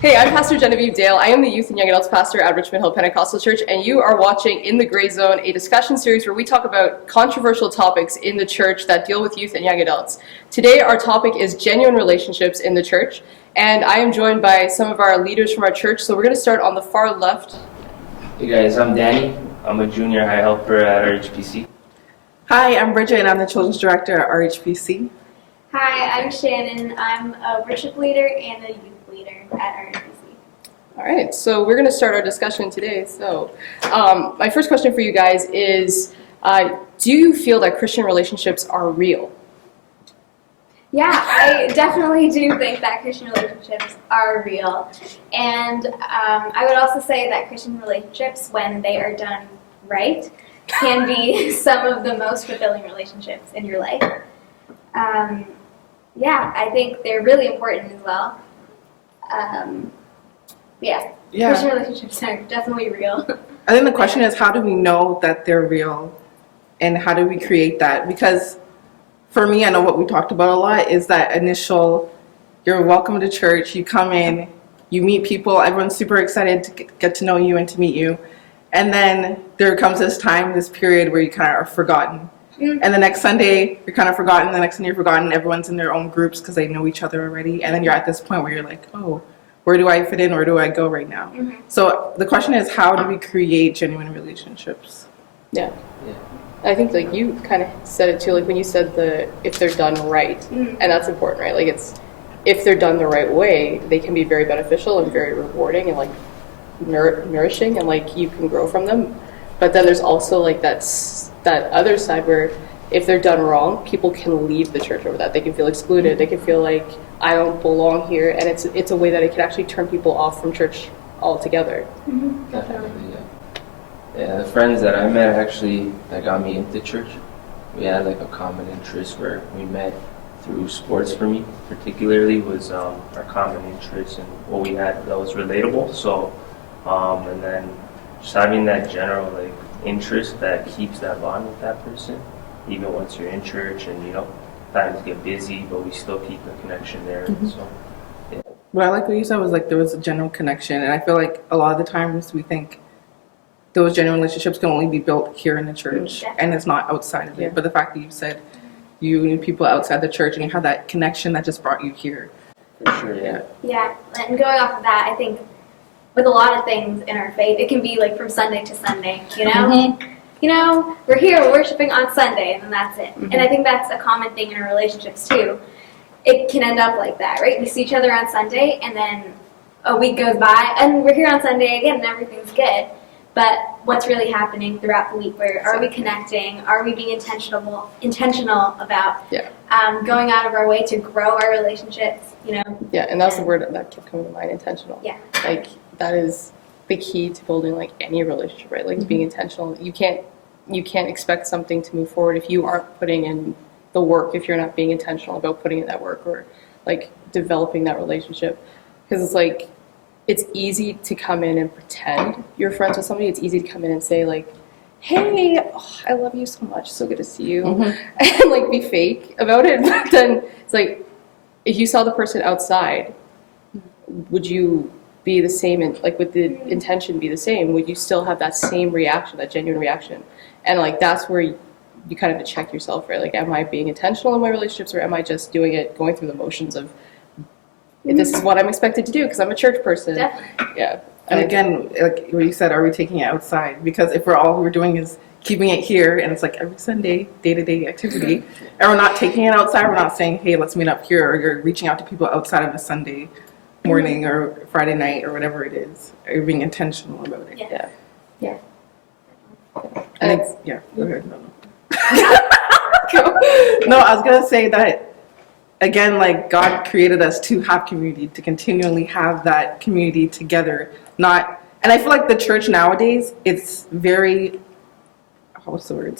Hey, I'm Pastor Genevieve Dale. I am the Youth and Young Adults Pastor at Richmond Hill Pentecostal Church, and you are watching In the Gray Zone, a discussion series where we talk about controversial topics in the church that deal with youth and young adults. Today, our topic is genuine relationships in the church, and I am joined by some of our leaders from our church. So we're going to start on the far left. Hey guys, I'm Danny. I'm a junior high helper at RHPC. Hi, I'm Bridget, and I'm the Children's Director at RHPC. Hi, I'm Shannon. I'm a worship leader and a youth leader at RHPC. All right, so we're going to start our discussion today. So my first question for you guys is, do you feel that Christian relationships are real? Yeah, I definitely do think that Christian relationships are real. And I would also say that Christian relationships, when they are done right, can be some of the most fulfilling relationships in your life. Yeah, I think they're really important as well. Yeah, Christian relationships are definitely real. I think the question is, how do we know that they're real, and how do we create that? Because for me, I know what we talked about a lot is that initial, you're welcome to church, you come in, you meet people, everyone's super excited to get to know you and to meet you. And then there comes this time, this period where you kind of are forgotten. Mm-hmm. And the next Sunday, you're kind of forgotten. The next Sunday, you're forgotten. Everyone's in their own groups because they know each other already. And then you're at this point where you're like, oh, where do I fit in? Where do I go right now? Mm-hmm. So the question is, how do we create genuine relationships? Yeah. I think like you kind of said it too, like when you said if they're done right, and that's important, right? Like if they're done the right way, they can be very beneficial and very rewarding and like nourishing, and like you can grow from them. But then there's also like that other side where if they're done wrong, people can leave the church over that. They can feel excluded. They can feel like I don't belong here, and it's a way that it can actually turn people off from church altogether. Mm-hmm. Definitely, yeah. Yeah, the friends that I met actually that got me into church, we had like a common interest where we met through sports. For me, particularly, was our common interest and what we had that was relatable. So, and then just having that general like interest that keeps that bond with that person, even once you're in church, and times get busy, but we still keep the connection there. Mm-hmm. So, yeah. What I like what you said was like there was a general connection, and I feel like a lot of the times we think those genuine relationships can only be built here in the church, and it's not outside of it. But the fact that you said you knew people outside the church and you had that connection that just brought you here. For sure, yeah. Yeah, and going off of that, I think with a lot of things in our faith, it can be like from Sunday to Sunday, Mm-hmm. We're here, we're worshiping on Sunday, and then that's it. Mm-hmm. And I think that's a common thing in our relationships too. It can end up like that, right? We see each other on Sunday, and then a week goes by, and we're here on Sunday again, and everything's good. But what's really happening throughout the week? Where are we connecting? Are we being intentional about going out of our way to grow our relationships? Yeah, and that's the word that kept coming to mind: intentional. Yeah, like that is the key to building like any relationship, right? Like being intentional. You can't expect something to move forward if you aren't putting in the work. If you're not being intentional about putting in that work or like developing that relationship, because it's like. It's easy to come in and pretend you're friends with somebody. It's easy to come in and say like, hey, I love you so much. So good to see you. Mm-hmm. And like be fake about it. But then it's like, if you saw the person outside, would you be the same? And like would the intention be the same? Would you still have that same reaction, that genuine reaction? And like, that's where you kind of have to check yourself, right? Like, am I being intentional in my relationships, or am I just doing it, going through the motions of, this is what I'm expected to do because I'm a church person. Definitely. Yeah. And again, like what you said, are we taking it outside? Because if we're doing is keeping it here, and it's like every Sunday, day-to-day activity, and we're not taking it outside, we're not saying, hey, let's meet up here, or you're reaching out to people outside of a Sunday morning or Friday night or whatever it is. Are you being intentional about it? Yeah. And it's, go ahead. No, I was going to say that again, like God created us to have community, to continually have that community together. And I feel like the church nowadays, it's very, what's the word?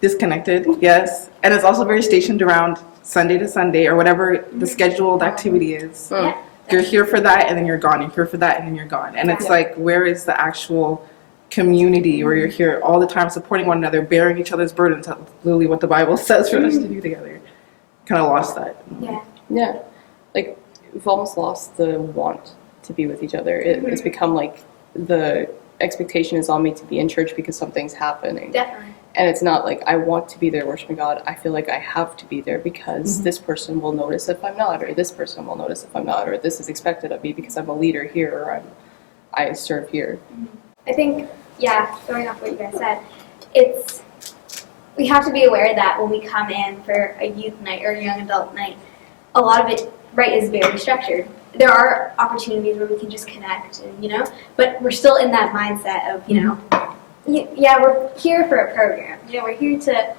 Disconnected, yes. And it's also very stationed around Sunday to Sunday or whatever the scheduled activity is. Yeah. You're here for that and then you're gone. You're here for that and then you're gone. And it's like, where is the actual community where you're here all the time supporting one another, bearing each other's burdens? That's literally what the Bible says for us to do together. kind of lost that. Yeah. Yeah, like we've almost lost the want to be with each other. It's become like the expectation is on me to be in church because something's happening. Definitely. And it's not like I want to be there worshiping God. I feel like I have to be there because this person will notice if I'm not, or this person will notice if I'm not, or this is expected of me because I'm a leader here, or I serve here. I think, yeah, going off what you guys said, we have to be aware that when we come in for a youth night or a young adult night, a lot of it, right, is very structured. There are opportunities where we can just connect, and, but we're still in that mindset of, yeah, we're here for a program. We're here to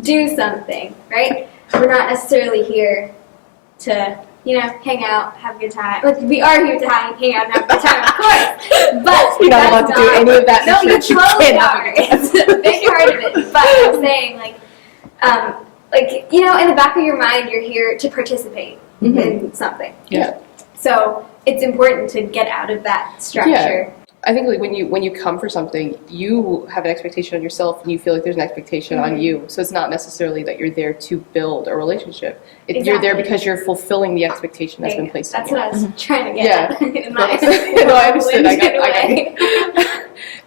do something, right? We're not necessarily here to, hang out, have a good time. Like, we are here to hang out and have a good time, of course. But You're not allowed that's to do any of that in No, you church. You totally can't have a are. good time. It's a big part of it. But I'm saying, in the back of your mind, you're here to participate in something. Yeah. So it's important to get out of that structure. I think like when you come for something, you have an expectation on yourself, and you feel like there's an expectation on you. So it's not necessarily that you're there to build a relationship. You're there Exactly. because you're fulfilling the expectation that's been placed on That's you. what I was trying to get Yeah. at in my No, I understood. I got way.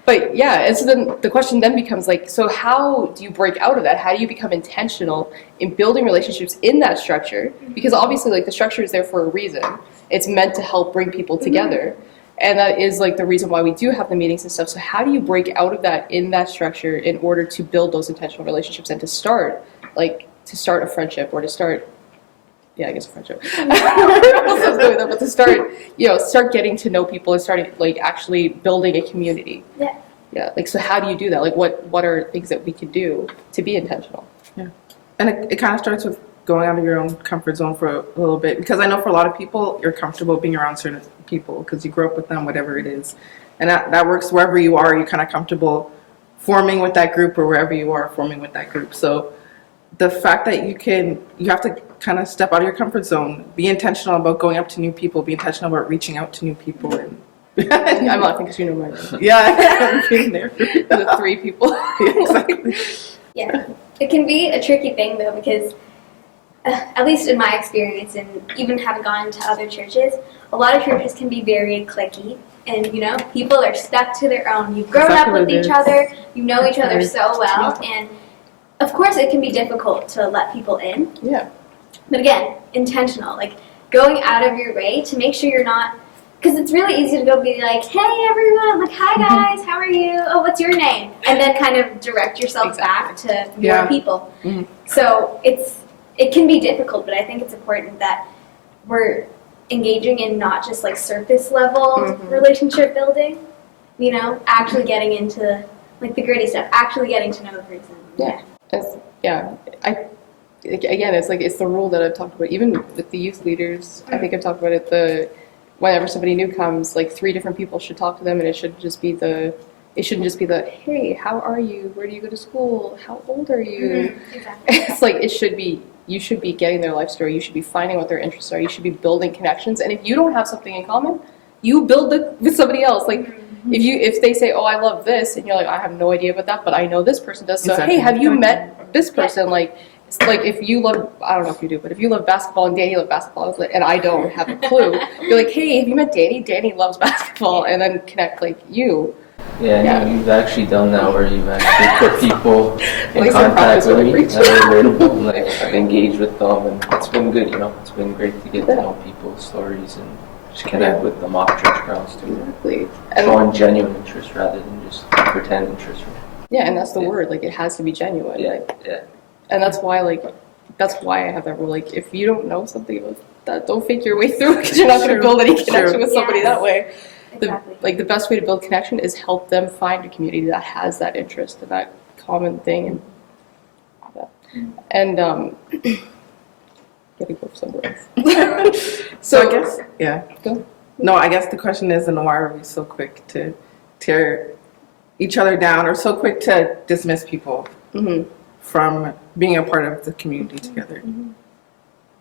But yeah, and so then the question then becomes like, so how do you break out of that? How do you become intentional in building relationships in that structure? Because obviously, like, the structure is there for a reason. It's meant to help bring people together. And that is like the reason why we do have the meetings and stuff. So how do you break out of that in that structure in order to build those intentional relationships and to start a friendship, or to start, I guess a friendship. I don't know what else doing that, but to start getting to know people and starting like actually building a community. Yeah. Yeah. Like, so how do you do that? Like, what are things that we could do to be intentional? And it kind of starts with going out of your own comfort zone for a little bit, because I know for a lot of people, you're comfortable being around certain people because you grew up with them, whatever it is. And that works wherever you are. You're kind of comfortable forming with that group, or wherever you are forming with that group. So the fact that you have to kind of step out of your comfort zone, be intentional about going up to new people, be intentional about reaching out to new people. And I'm laughing because you know my name. yeah, being there. The 3 people. Exactly. Yeah. It can be a tricky thing, though, because at least in my experience, and even having gone to other churches, a lot of churches can be very cliquey. And, people are stuck to their own. You've grown Exactly up with what it each is. other. You know each other Right. so well. And, of course, it can be difficult to let people in. Yeah. But, again, intentional. Like, going out of your way to make sure you're not... Because it's really easy to go be like, hey, everyone. Like, hi, guys. How are you? Oh, what's your name? And then kind of direct yourself back to Yeah. more people. Mhm. So it can be difficult, but I think it's important that we're engaging in not just like surface level relationship building, actually getting into like the gritty stuff, actually getting to know the person. It's the rule that I've talked about, even with the youth leaders. I think I've talked about it. Whenever somebody new comes, like 3 different people should talk to them, and it shouldn't just be the, hey, how are you? Where do you go to school? How old are you? Exactly. It's like you should be getting their life story. You should be finding what their interests are. You should be building connections. And if you don't have something in common, you build it with somebody else. Like if they say, oh, I love this, and you're like, I have no idea about that, but I know this person does. So Exactly. hey, have you met this person? Like, it's like if you love, I don't know if you do, but if you love basketball and Danny loves basketball, and I don't have a clue, you're like, hey, have you met Danny? Danny loves basketball, and then connect like you. Yeah, Yeah. you've actually done that where you've actually put people in Like some contact practice with when I me preach. that are relatable, and like I've engaged with them, and it's been good. It's been great to get to know people's stories and just connect with them off church grounds too. Exactly. And Showing genuine interest rather than just pretend interest. yeah, and that's the word. Like, it has to be genuine. Yeah, Like, yeah. and that's why I have that rule. Like, if you don't know something about that, don't fake your way through, because you're not going to True. build any connection True. with somebody Yes. that way. Exactly. The best way to build connection is help them find a community that has that interest and that common thing. And getting go somewhere else. So I guess, yeah. Go. No, I guess the question is, and why are we so quick to tear each other down, or so quick to dismiss people from being a part of the community together?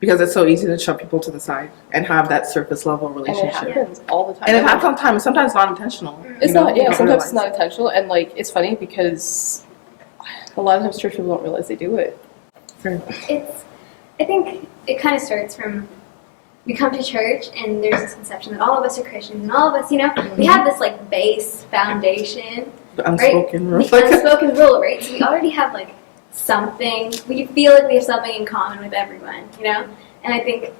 Because it's so easy to shove people to the side and have that surface level And it relationship. happens all the time. And it happens sometimes not intentional. It's you know, not, you yeah, don't sometimes it's realize. not intentional. And, like, it's funny because a lot of times church people don't realize they do it. It's I think it kind of starts from we come to church and there's this conception that all of us are Christians and all of us, we have this like base foundation, The unspoken rule. The unspoken rule, right? So we already have like something. We feel like we have something in common with everyone, And I think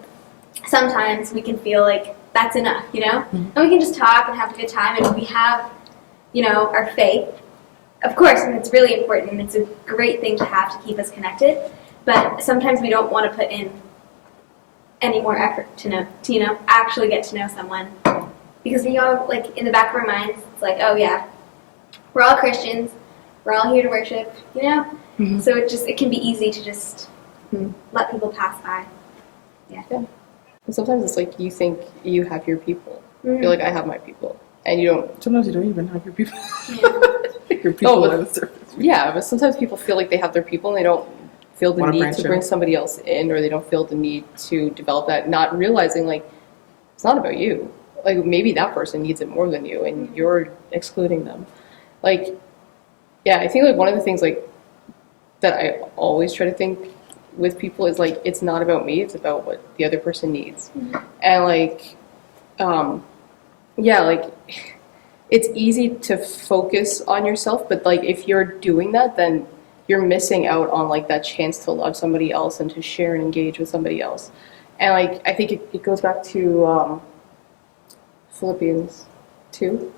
sometimes we can feel like that's enough, And we can just talk and have a good time, and we have, our faith, of course, and it's really important. And it's a great thing to have to keep us connected. But sometimes we don't want to put in any more effort to actually get to know someone, because we all like in the back of our minds, it's like, oh yeah, we're all Christians, we're all here to worship, So it can be easy to just let people pass by. Yeah. And sometimes it's like you think you have your people. Mm-hmm. You're like, I have my people, and you don't. Sometimes you don't even have your people. Yeah. Your people but- on the surface. Yeah, but sometimes people feel like they have their people, and they don't feel the Wanna need branch to out. bring somebody else in, or they don't feel the need to develop that, not realizing like it's not about you. Like maybe that person needs it more than you, and you're excluding them. Like, yeah, I think like one of the things like that I always try to think with people is like it's not about me, it's about what the other person needs. And like yeah, like it's easy to focus on yourself, but like if you're doing that, then you're missing out on like that chance to love somebody else and to share and engage with somebody else. And like I think it goes back to Philippians 2.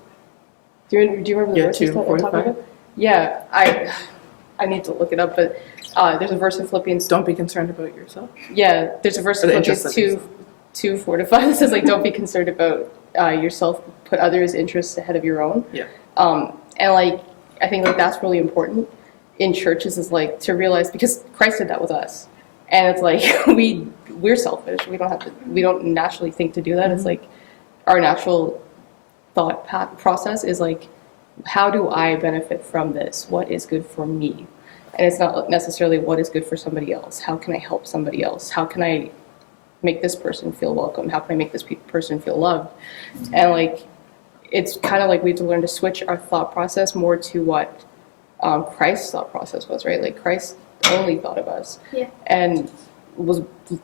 Do you remember the Yeah, verse I'm talking 2:45. about? Yeah, I need to look it up, but there's a verse in Philippians. Don't be concerned about yourself. Yeah, there's a verse in Or the Philippians interest of 2:4-5 that says like, don't be concerned about yourself, put others' interests ahead of your own. Yeah. And like I think like that's really important in churches, is like to realize, because Christ did that with us, and it's like we're selfish. We don't naturally think to do that. It's like our natural thought process is like, how do I benefit from this? What is good for me? And it's not necessarily what is good for somebody else. How can I help somebody else? How can I make this person feel welcome? How can I make this person feel loved? And like, it's kind of like we have to learn to switch our thought process more to what Christ's thought process was, right? Like Christ only thought of us, and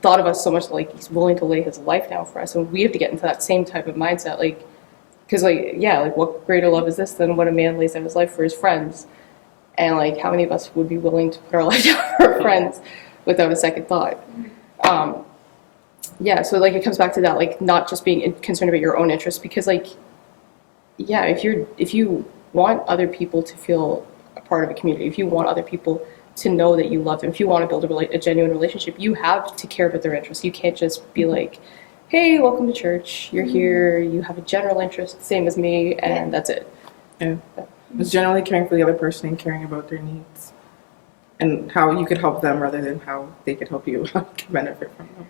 thought of us so much that, like he's willing to lay his life down for us, and we have to get into that same type of mindset, like, because like like what greater love is this than when a man lays down his life for his friends? And like how many of us would be willing to put our life down for our friends without a second thought? So like it comes back to that, like not just being concerned about your own interests, because like if you want other people to feel a part of a community, if you want other people to know that you love them, if you want to build a genuine relationship, you have to care about their interests. You can't just be like, hey, welcome to church, you're here, you have a general interest, same as me, and that's it. Yeah. It's generally caring for the other person and caring about their needs and how you could help them rather than how they could help you benefit from them.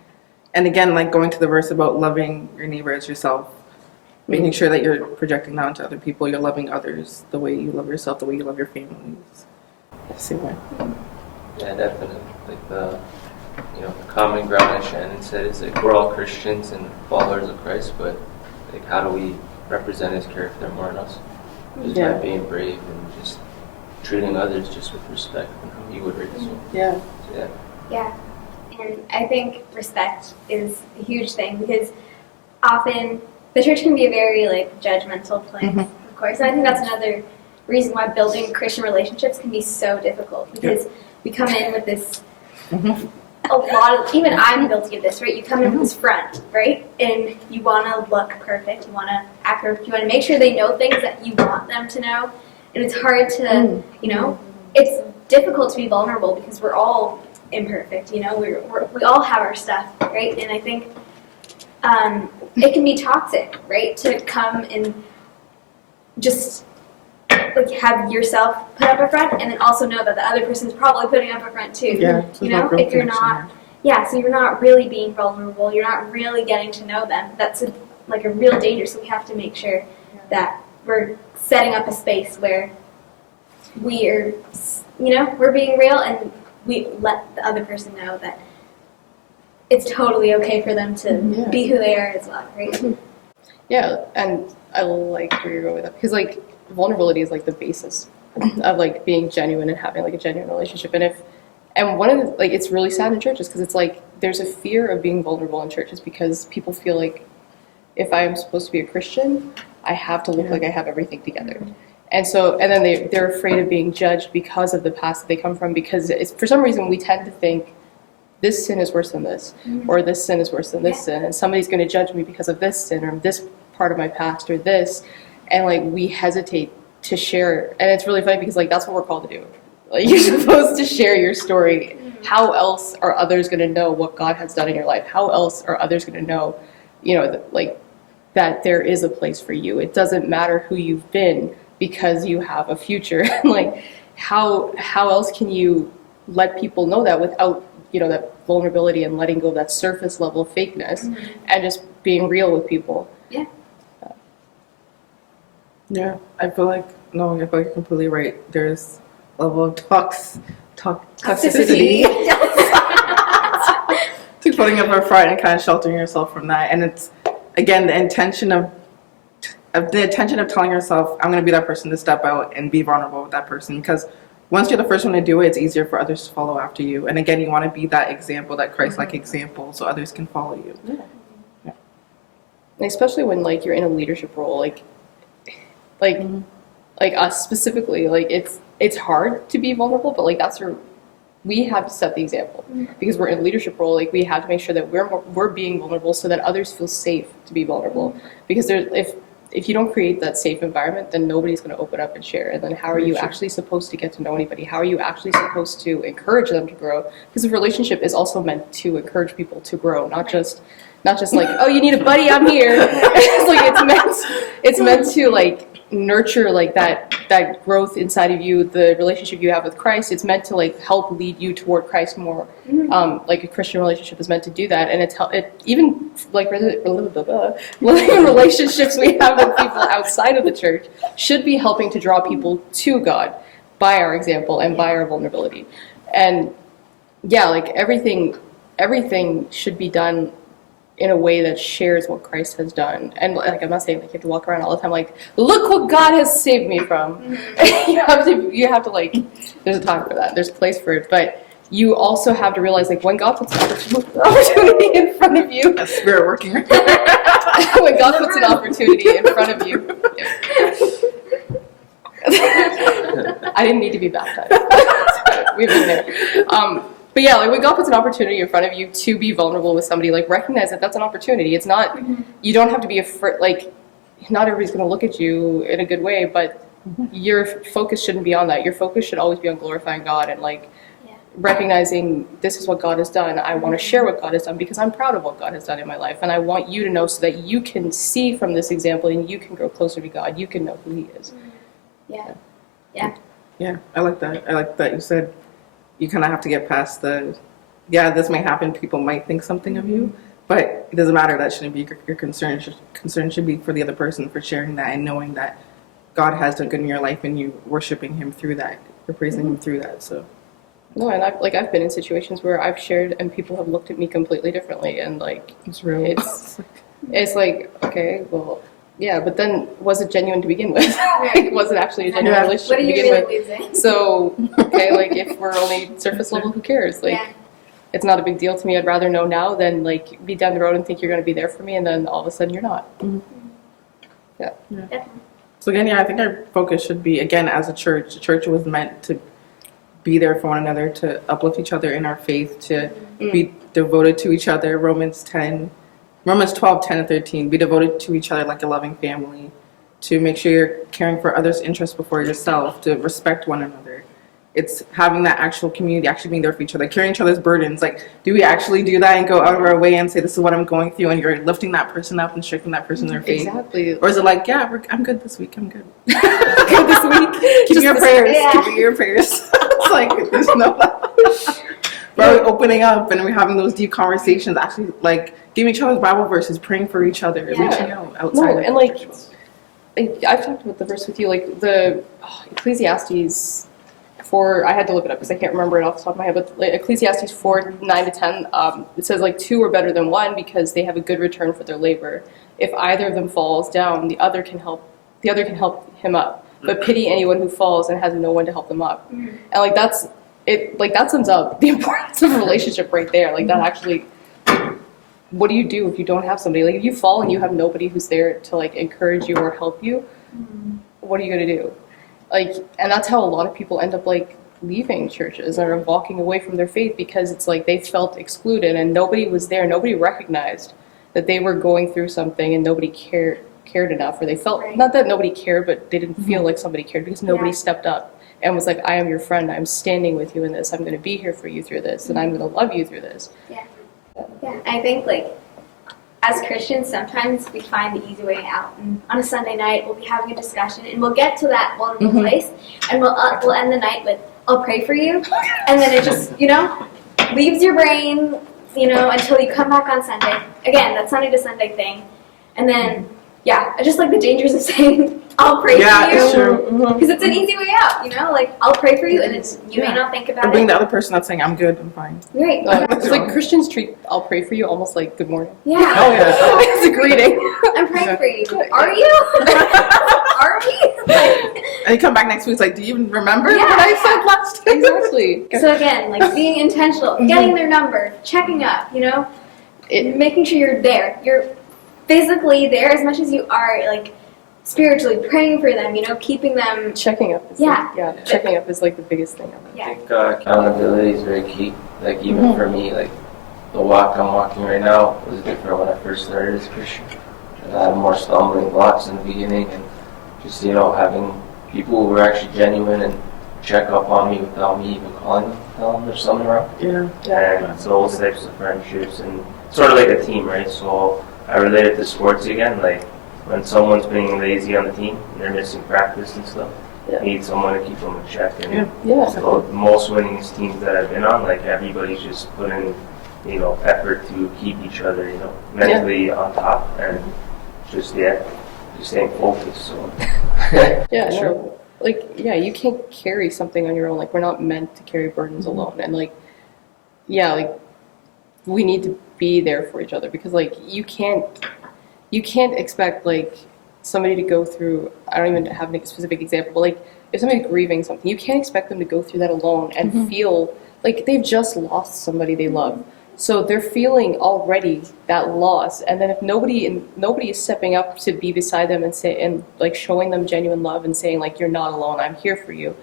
And again, like going to the verse about loving your neighbor as yourself, making sure that you're projecting that onto other people, you're loving others the way you love yourself, the way you love your families. Same way. Yeah, definitely. Like the common ground, as Shannon said, is like we're all Christians and followers of Christ, but like how do we represent his character more in us? Just by being brave and just treating others just with respect and how you would raise them. Yeah. So, Yeah. And I think respect is a huge thing, because often the church can be a very like judgmental place, of course. And I think that's another reason why building Christian relationships can be so difficult, because we come in with this a lot of, even I'm guilty of this, right? You come in with this front, right? And you want to look perfect, you want to act perfect, you want to make sure they know things that you want them to know. And it's hard to, it's difficult to be vulnerable because we're all imperfect, we all have our stuff, right? And I think it can be toxic, right? To come and just like have yourself put up a front, and then also know that the other person's probably putting up a front too. Yeah, so there's no real if you're connection not, there. so you're not really being vulnerable. You're not really getting to know them. That's a real danger. So we have to make sure that we're setting up a space where we are, we're being real, and we let the other person know that it's totally okay for them to be who they are as well, right? Yeah, and I like where you're going with that, because like vulnerability is like the basis of like being genuine and having like a genuine relationship. And one of the, like, it's really sad in churches because it's like there's a fear of being vulnerable in churches because people feel like if I am supposed to be a Christian, I have to look like I have everything together. And so, and then they're afraid of being judged because of the past that they come from, because it's, for some reason we tend to think this sin is worse than this, or this sin is worse than this sin, and somebody's going to judge me because of this sin or this part of my past or this, and like we hesitate to share. And it's really funny because like that's what we're called to do. Like you're supposed to share your story. How else are others going to know what God has done in your life? How else are others going to know, you know, like that there is a place for you? It doesn't matter who you've been because you have a future. Like how else can you let people know that without, you know, that vulnerability and letting go of that surface level fakeness and just being real with people? Yeah. Yeah, I feel like you're completely right. There's a level of toxicity to putting up a front and kind of sheltering yourself from that. And it's, again, the intention of telling yourself, I'm going to be that person to step out and be vulnerable with that person. Because once you're the first one to do it, it's easier for others to follow after you. And again, you want to be that example, that Christ-like example, so others can follow you. Yeah. And especially when like you're in a leadership role, like us specifically, like it's hard to be vulnerable, but like that's where we have to set the example because we're in a leadership role. Like we have to make sure that we're being vulnerable so that others feel safe to be vulnerable. Because if you don't create that safe environment, then nobody's going to open up and share. And then how are you actually supposed to get to know anybody? How are you actually supposed to encourage them to grow? Because a relationship is also meant to encourage people to grow, not just like, oh, you need a buddy, I'm here. It's like it's meant to like nurture like that growth inside of you, the relationship you have with Christ. It's meant to like help lead you toward Christ more. Like a Christian relationship is meant to do that, and even like even relationships we have with people outside of the church should be helping to draw people to God by our example and by our vulnerability. And yeah, like everything should be done in a way that shares what Christ has done. And like I'm not saying like you have to walk around all the time like, look what God has saved me from. you have to like, there's a time for that. There's a place for it. But you also have to realize like when God puts an opportunity in front of you. A spirit working. When God puts an opportunity in front of you. I didn't need to be baptized. We've been there. But yeah, like when God puts an opportunity in front of you to be vulnerable with somebody, like recognize that that's an opportunity. It's not, you don't have to be afraid, like not everybody's going to look at you in a good way, but your focus shouldn't be on that. Your focus should always be on glorifying God and like recognizing this is what God has done. I want to share what God has done because I'm proud of what God has done in my life. And I want you to know so that you can see from this example and you can grow closer to God. You can know who He is. Yeah. I like that. I like that you said you kind of have to get past this may happen, people might think something of you, but it doesn't matter. That shouldn't be your concern. Concern should be for the other person, for sharing that and knowing that God has done good in your life and you worshiping Him through that, you're praising Him through that. So no, and I've been in situations where I've shared and people have looked at me completely differently, and like it's real. It's like, okay, well, yeah, but then was it genuine to begin with? Like, was it actually a genuine relationship to begin with? Losing? So, okay, like if we're only surface level, who cares? Like, it's not a big deal to me. I'd rather know now than like be down the road and think you're going to be there for me, and then all of a sudden you're not. Yeah. So again, I think our focus should be, again, as a church. The church was meant to be there for one another, to uplift each other in our faith, to be devoted to each other. Romans 12, 10 and 13, be devoted to each other like a loving family, to make sure you're caring for others' interests before yourself, to respect one another. It's having that actual community, actually being there for each other, carrying each other's burdens. Like, do we actually do that and go out of our way and say, this is what I'm going through, and you're lifting that person up and strengthening that person in their faith? Exactly. Or is it like, yeah, I'm good this week, I'm good. Good this week. Keep your prayers. Keep your prayers. It's like, there's no... We're opening up and we're having those deep conversations, actually like giving each other Bible verses, praying for each other, reaching out outside. No, and like I've talked about the verse with you, like the Ecclesiastes 4. I had to look it up because I can't remember it off the top of my head. But like, Ecclesiastes 4, 9 to 10, it says like 2 are better than 1 because they have a good return for their labor. If either of them falls down, the other can help him up. But pity anyone who falls and has no one to help them up. And like that sums up the importance of a relationship right there. Like that actually, what do you do if you don't have somebody? Like if you fall and you have nobody who's there to like encourage you or help you, what are you gonna do? Like, and that's how a lot of people end up like leaving churches or walking away from their faith, because it's like they felt excluded and nobody was there, nobody recognized that they were going through something and nobody cared enough, or they felt Right. not that nobody cared, but they didn't feel like somebody cared because nobody Yeah. stepped up and was like, I am your friend, I'm standing with you in this, I'm going to be here for you through this, and I'm going to love you through this. Yeah, I think like as Christians, sometimes we find the easy way out. And on a Sunday night, we'll be having a discussion, and we'll get to that vulnerable place, and we'll end the night with, "I'll pray for you," and then it just leaves your brain, until you come back on Sunday. Again, that Sunday to Sunday thing, and then I just like the dangers of saying, "I'll pray Yeah, for you," it's true. because it's an easy way out. Like I'll pray for you, and you may Yeah. not think Or about being it. the other person that's saying, I'm good, I'm fine. Right? It's like Christians treat "I'll pray for you" almost like "good morning." Yeah. Oh, yeah. It's a greeting. I'm praying for you. Are you? Are we? And you come back next week, it's like, do you even remember Yeah. what I said last time? Exactly. So again, like being intentional, getting their number, checking up, making sure you're there. You're physically there as much as you are, like spiritually praying for them, keeping them. Checking up is checking up is like the biggest thing of it. Yeah. I think accountability is very key. Like even for me, like the walk I'm walking right now was different when I first started as a Christian. I had more stumbling blocks in the beginning, and just having people who were actually genuine and check up on me without me even calling them, tell them there's something wrong. Yeah. And so those types of friendships, and sort of like a team, right? So I relate it to sports again, like when someone's being lazy on the team and they're missing practice and stuff, Yeah. you need someone to keep them in check. And Yeah. so the most winningest teams that I've been on, like everybody's just putting, effort to keep each other, mentally on top, and just staying focused. So Yeah, Sure. no, like, you can't carry something on your own. Like, we're not meant to carry burdens alone. And, like, we need to be there for each other, because, like, you can't expect, like, somebody to go through, I don't even have a specific example, but, like, if somebody's grieving something, you can't expect them to go through that alone and feel like they've just lost somebody they love. So they're feeling already that loss, and then if nobody is stepping up to be beside them and like showing them genuine love and saying like, you're not alone, I'm here for you.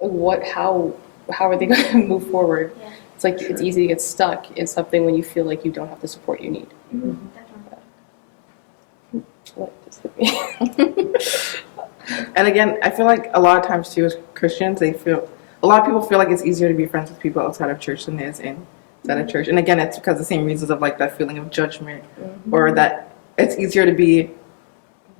How are they going to move forward? Yeah. It's like it's easy to get stuck in something when you feel like you don't have the support you need. Definitely. What does it mean? And again, I feel like a lot of times too, as Christians, a lot of people feel like it's easier to be friends with people outside of church than it is inside of church. And again, it's because the same reasons of like that feeling of judgment, or that it's easier to be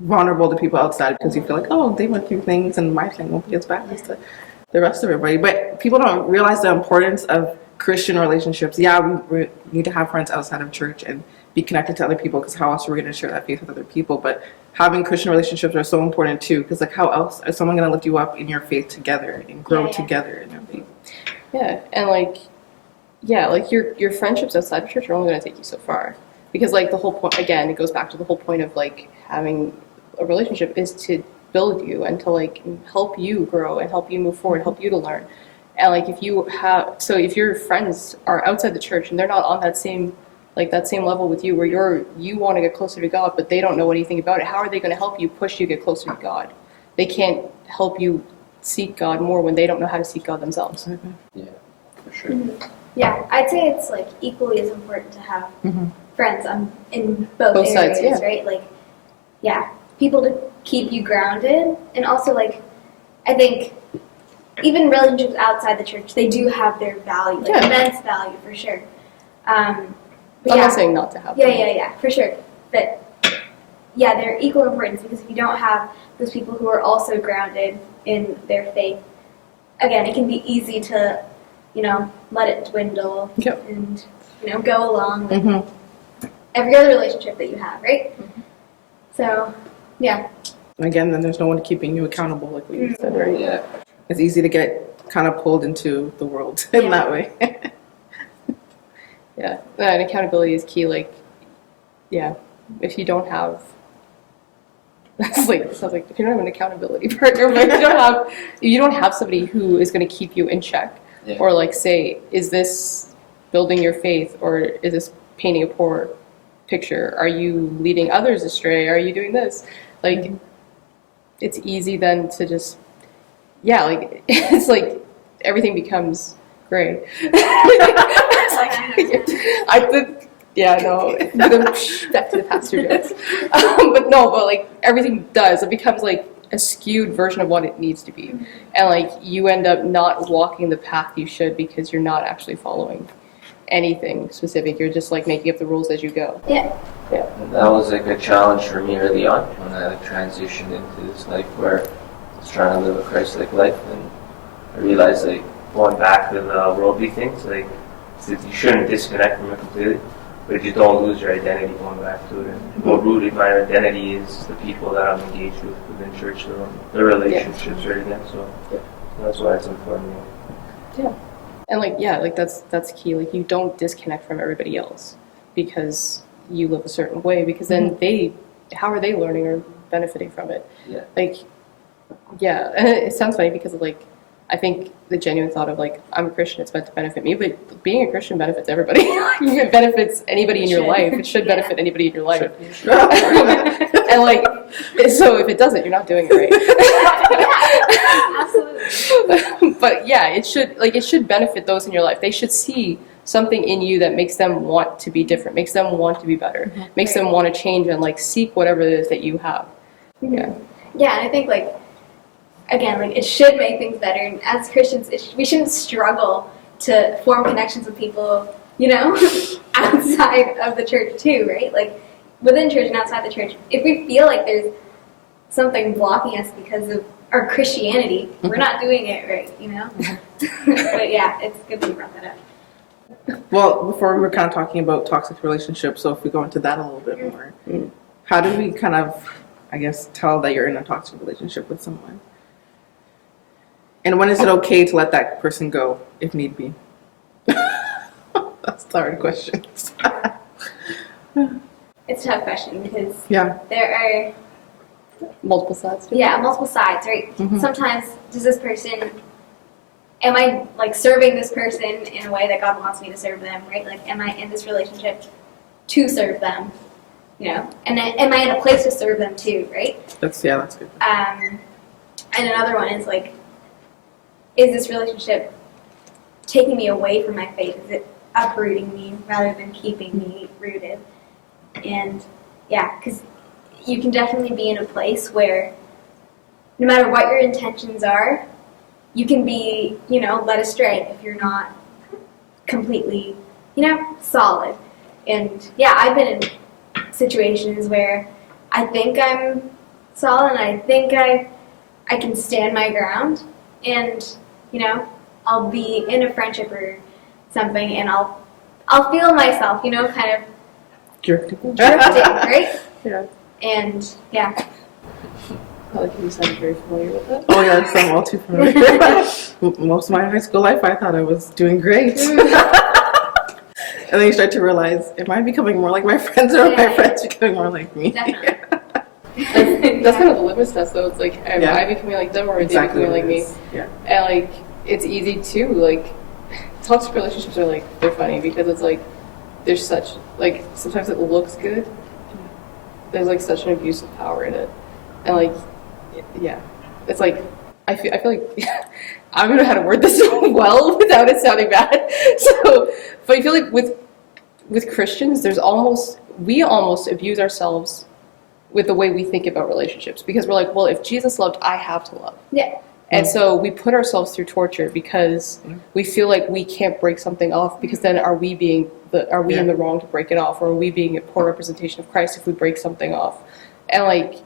vulnerable to people outside because you feel like, oh, they went through things and my thing won't be as bad as the rest of everybody. But people don't realize the importance of Christian relationships. Yeah, we need to have friends outside of church and be connected to other people, because how else are we going to share that faith with other people? But having Christian relationships are so important too, because like how else is someone going to lift you up in your faith together and grow together in your faith? Yeah, and like your friendships outside of church are only going to take you so far, because like the whole point, again, it goes back to the whole point of like having a relationship is to build you and to like help you grow and help you move forward, help you to learn. And like if your friends are outside the church and they're not on that same level with you, where you want to get closer to God, but they don't know anything about it, how are they going to help you push you get closer to God? They can't help you seek God more when they don't know how to seek God themselves. yeah, for sure. Yeah, I'd say it's like equally as important to have friends in both Both areas, sides, yeah. right? Like, people to keep you grounded, and also like, I think even relationships outside the church, they do have their value, like immense value for sure. But I'm not saying not to have them. yeah, for sure. But they're equal importance, because if you don't have those people who are also grounded in their faith, again, it can be easy to, let it dwindle and, go along with every other relationship that you have, right? So, yeah. And again, then there's no one keeping you accountable, like we said, right? Yeah. It's easy to get kind of pulled into the world in that way. Yeah, and accountability is key. Like, if you don't have, it sounds like if you don't have an accountability partner, but if you don't have somebody who is going to keep you in check, Yeah. or like say, is this building your faith, or is this painting a poor picture? Are you leading others astray? Are you doing this? Like, it's easy then to just, yeah, like, it's like everything becomes gray. I think, yeah, no, back to the pastor jokes. But no, but like everything does, it becomes like a skewed version of what it needs to be. And like you end up not walking the path you should because you're not actually following anything specific. You're just like making up the rules as you go. Yeah. And that was like a challenge for me early on when I like transitioned into this life where I was trying to live a Christ-like life, and I realized like going back to the worldly things, like you shouldn't disconnect from it completely, but you don't lose your identity going back to it. And what rooted my identity is the people that I'm engaged with within church, the relationships right now. So that's why it's important. Yeah. And like, yeah, like that's key. Like you don't disconnect from everybody else because you live a certain way, because then how are they learning or benefiting from it? Yeah. Like, yeah, and it sounds funny because of like, I think the genuine thought of like, I'm a Christian, it's meant to benefit me, but being a Christian benefits everybody. It benefits anybody in your life. It should benefit anybody in your life. And like, so if it doesn't, you're not doing it right. Absolutely. But yeah, it should benefit those in your life. They should see something in you that makes them want to be different, makes them want to be better, makes them want to change and like seek whatever it is that you have. Yeah. Yeah, and I think like, again, like it should make things better. And as Christians, we shouldn't struggle to form connections with people, you know, outside of the church too, right? Like within church and outside the church. If we feel like there's something blocking us because of our Christianity, we're not doing it right, you know? But yeah, it's good that you brought that up. Well, before we were kind of talking about toxic relationships, so if we go into that a little bit more, how do we kind of, I guess, tell that you're in a toxic relationship with someone? And when is it okay to let that person go, if need be? That's the hard question. It's a tough question because Yeah. there are Multiple sides. multiple sides, right? Sometimes does this person, am I like serving this person in a way that God wants me to serve them, right? Like am I in this relationship to serve them, you know? And then, am I in a place to serve them too, right? That's good. And another one is like, is this relationship taking me away from my faith? Is it uprooting me rather than keeping me rooted? And yeah, because you can definitely be in a place where no matter what your intentions are, you can be, you know, led astray if you're not completely, you know, solid. And yeah, I've been in situations where I think I'm solid and I think I can stand my ground, and you know, I'll be in a friendship or something and I'll feel myself, you know, kind of Drifting. drifting, right? Yeah. And yeah. I like you sounded very familiar with it. Oh yeah, I'm all too familiar. Most of my high school life, I thought I was doing great. And then you start to realize, am I becoming more like my friends, or are my friends becoming more like me? Definitely. That's kind of the litmus test, though. It's like, am Yeah. I becoming like them, or are they Exactly becoming like what it me? is. Yeah. And like, it's easy too. Like, toxic relationships are like, they're funny because it's like, there's such, like, sometimes it looks good. There's like such an abuse of power in it. And like, yeah. It's like, I feel like, I don't know how to word this well without it sounding bad. So, but I feel like with Christians, we almost abuse ourselves with the way we think about relationships, because we're like, well, if Jesus loved, I have to love. Yeah. And so we put ourselves through torture because we feel like we can't break something off, because then are we in the wrong to break it off, or are we being a poor representation of Christ if we break something off? And like,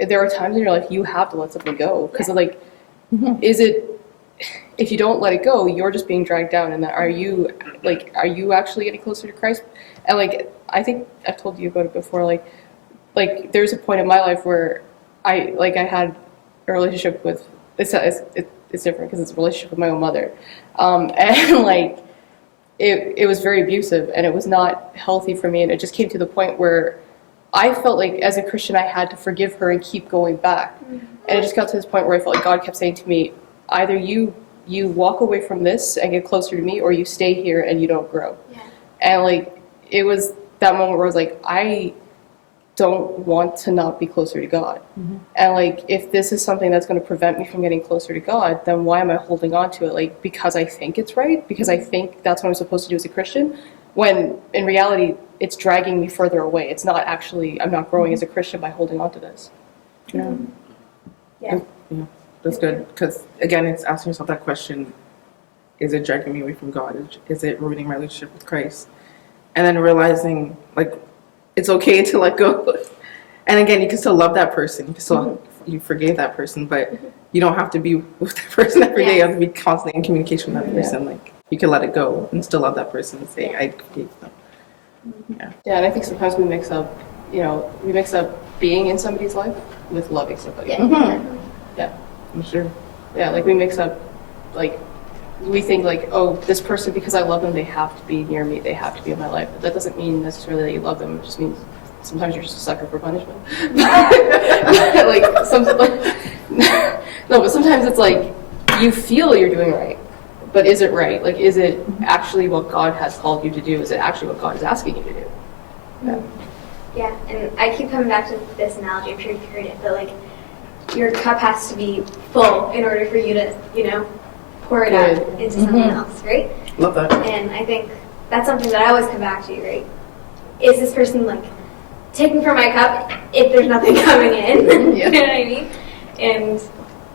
there are times in your life you have to let something go, because like, if you don't let it go, you're just being dragged down, and then are you actually getting closer to Christ? And like, I think I've told you about it before, like there's a point in my life where I had a relationship with, it's different because it's a relationship with my own mother, and like it was very abusive and it was not healthy for me, and it just came to the point where I felt like as a Christian I had to forgive her and keep going back, and it just got to this point where I felt like God kept saying to me, either you you walk away from this and get closer to me, or you stay here and you don't grow. Yeah. And like it was that moment where I was like, I don't want to not be closer to God. And like if this is something that's going to prevent me from getting closer to God, then why am I holding on to it? Like because I think it's right, because I think that's what I'm supposed to do as a Christian, when in reality it's dragging me further away. It's not actually, I'm not growing as a Christian by holding on to this. Yeah. Yeah. Yeah, that's good. Because again, it's asking yourself that question: is it dragging me away from God? Is it ruining my relationship with Christ? And then realizing, like, it's okay to let go. And again, you can still love that person. You can still you forgave that person, but you don't have to be with that person every day. You have to be constantly in communication with that person. Like, you can let it go and still love that person and say, I forgave them. Yeah, and I think sometimes we mix up, we mix up being in somebody's life with loving somebody. Yeah. Yeah. I'm sure. Yeah, like we mix up, like, we think like, oh, this person, because I love them, they have to be near me, they have to be in my life. But that doesn't mean necessarily that you love them. It just means sometimes you're just a sucker for punishment. No, but sometimes it's like you feel you're doing right, but is it right? Like, is it actually what God has called you to do? Is it actually what God is asking you to do? Yeah. Yeah, and I keep coming back to this analogy. I'm sure you've heard it, but like your cup has to be full in order for you to, pour it out into someone else, right? Love that. And I think that's something that I always come back to, right? Is this person like taking from my cup if there's nothing coming in? Yeah. You know what I mean? And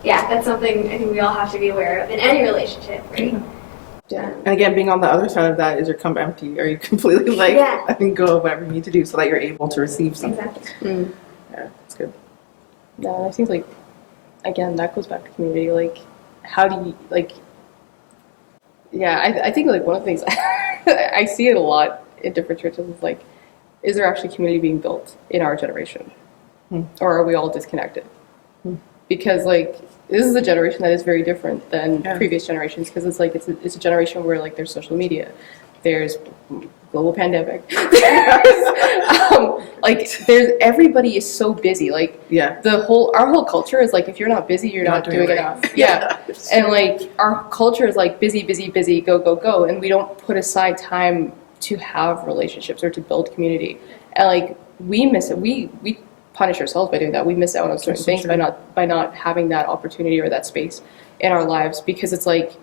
yeah, that's something I think we all have to be aware of in any relationship, right? Yeah. And again, being on the other side of that, is your cup empty? Are you completely like, Yeah. I can go whatever you need to do so that you're able to receive something? Exactly. Yeah, that's good. No, I think like, again, that goes back to community. Like, how do you like? Yeah, I think like one of the things I see it a lot in different churches is like, is there actually community being built in our generation, or are we all disconnected? Because like this is a generation that is very different than previous generations, because it's like it's a generation where like there's social media, there's global pandemic, there's everybody is so busy. Like Yeah. our whole culture is like, if you're not busy, you're not doing it. enough. Yeah. And like our culture is like busy, busy, busy, go, go, go, and we don't put aside time to have relationships or to build community. And like we miss it. We punish ourselves by doing that. We miss out on certain so things true. by not having that opportunity or that space in our lives, because it's like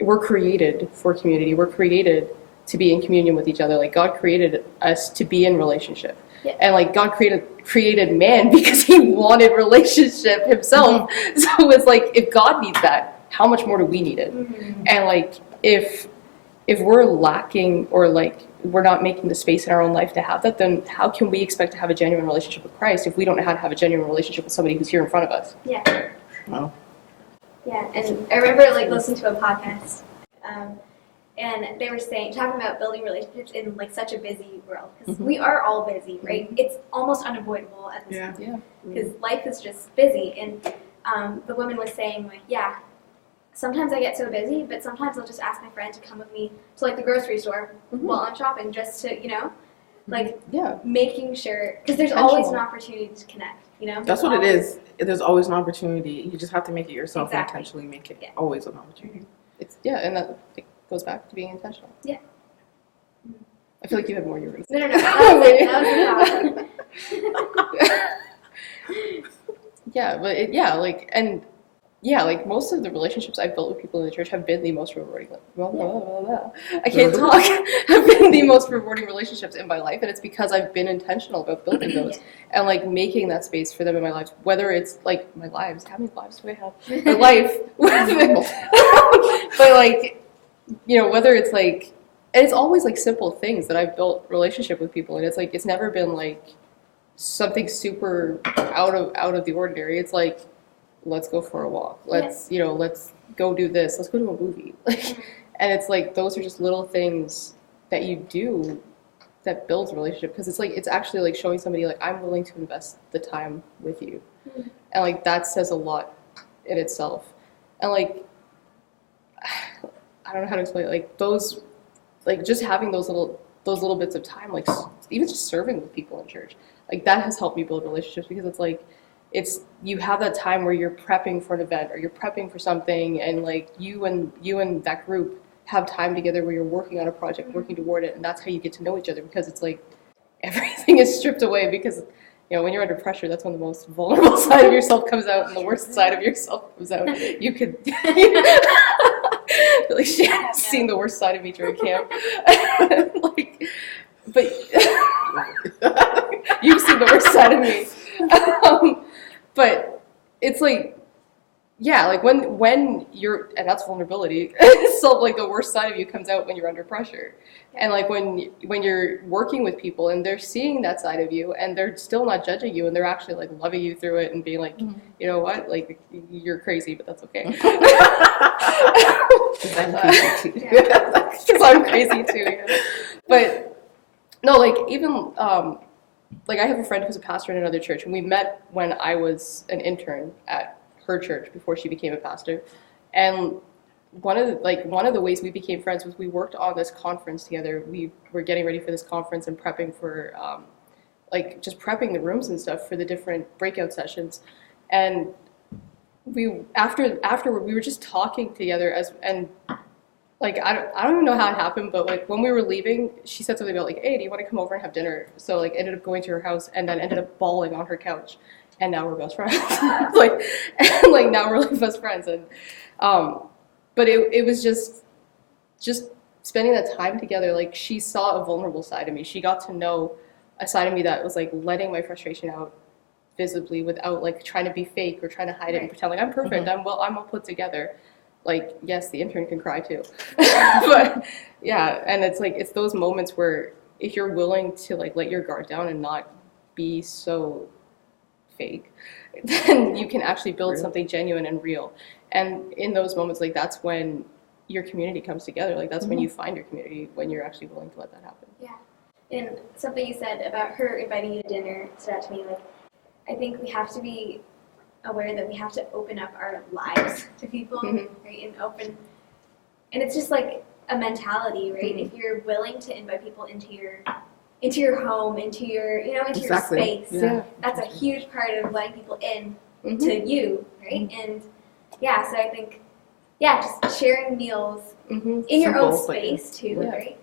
we're created for community. We're created to be in communion with each other. Like God created us to be in relationship. Yeah. And like God created man because he wanted relationship himself. So it's like, if God needs that, how much more do we need it? And like if we're lacking, or like we're not making the space in our own life to have that, then how can we expect to have a genuine relationship with Christ if we don't know how to have a genuine relationship with somebody who's here in front of us? Yeah. Wow. Yeah, and I remember like listening to a podcast, and they were talking about building relationships in like such a busy world, because we are all busy, right? It's almost unavoidable at this point, Yeah. because life is just busy. And the woman was saying like, yeah, sometimes I get so busy, but sometimes I'll just ask my friend to come with me to like the grocery store while I'm shopping, just to like Yeah. making sure, because there's always an Intentional. opportunity to connect. That's what it is. There's always an opportunity. You just have to make it yourself and Exactly. intentionally make it Yeah. always an opportunity. And that it goes back to being intentional. Yeah. I feel like you have more you were going to say. No, that was the thought. Yeah, but like most of the relationships I've built with people in the church have been the most rewarding. I can't talk. Have been the most rewarding relationships in my life, and it's because I've been intentional about building those and like making that space for them in my lives. Whether it's like my lives, how many lives do I have? My life, but like whether it's like, and it's always like simple things that I've built relationship with people, and it's like it's never been like something super out of the ordinary. It's like, let's go for a walk. Let's let's go do this. Let's go to a movie. And it's like those are just little things that you do that builds a relationship, because it's like it's actually like showing somebody like, I'm willing to invest the time with you, and like that says a lot in itself. And like I don't know how to explain it. Like those, like just having those little bits of time, like even just serving with people in church, like that has helped me build relationships, because it's like you have that time where you're prepping for an event or you're prepping for something, and like you and that group have time together where you're working on a project, working toward it, and that's how you get to know each other, because it's like everything is stripped away, because when you're under pressure, that's when the most vulnerable side of yourself comes out and the worst side of yourself comes out. You could like she has seen the worst side of me during camp. Like, but you've seen the worst side of me. But it's like, yeah, like when you're, and that's vulnerability. So like the worst side of you comes out when you're under pressure. And like when you're working with people and they're seeing that side of you and they're still not judging you and they're actually like loving you through it and being like, you know what, like you're crazy, but that's okay. Because I'm crazy too. Yeah. But no, like even like I have a friend who's a pastor in another church, and we met when I was an intern at her church before she became a pastor. And one of the ways we became friends was we worked on this conference together. We were getting ready for this conference and prepping for like just prepping the rooms and stuff for the different breakout sessions. And we afterward we were just talking together and like I don't even know how it happened, but like when we were leaving, she said something about like, hey, do you want to come over and have dinner? So like ended up going to her house and then ended up bawling on her couch, and now we're best friends. like now we're like best friends. And but it was just spending that time together. Like she saw a vulnerable side of me. She got to know a side of me that was like letting my frustration out visibly without like trying to be fake or trying to hide it and pretend like I'm perfect. I'm all put together. Like, yes, the intern can cry too. But yeah, and it's like it's those moments where if you're willing to like let your guard down and not be so fake, then you can actually build something genuine and real. And in those moments, like that's when your community comes together. Like that's when you find your community, when you're actually willing to let that happen. Yeah. And something you said about her inviting you to dinner stood out to me. Like, I think we have to be aware that we have to open up our lives to people, right? And it's just like a mentality, right? If you're willing to invite people into your home, into your into your space, that's a huge part of letting people in to you, right? And yeah, so I think just sharing meals in your own space too, right?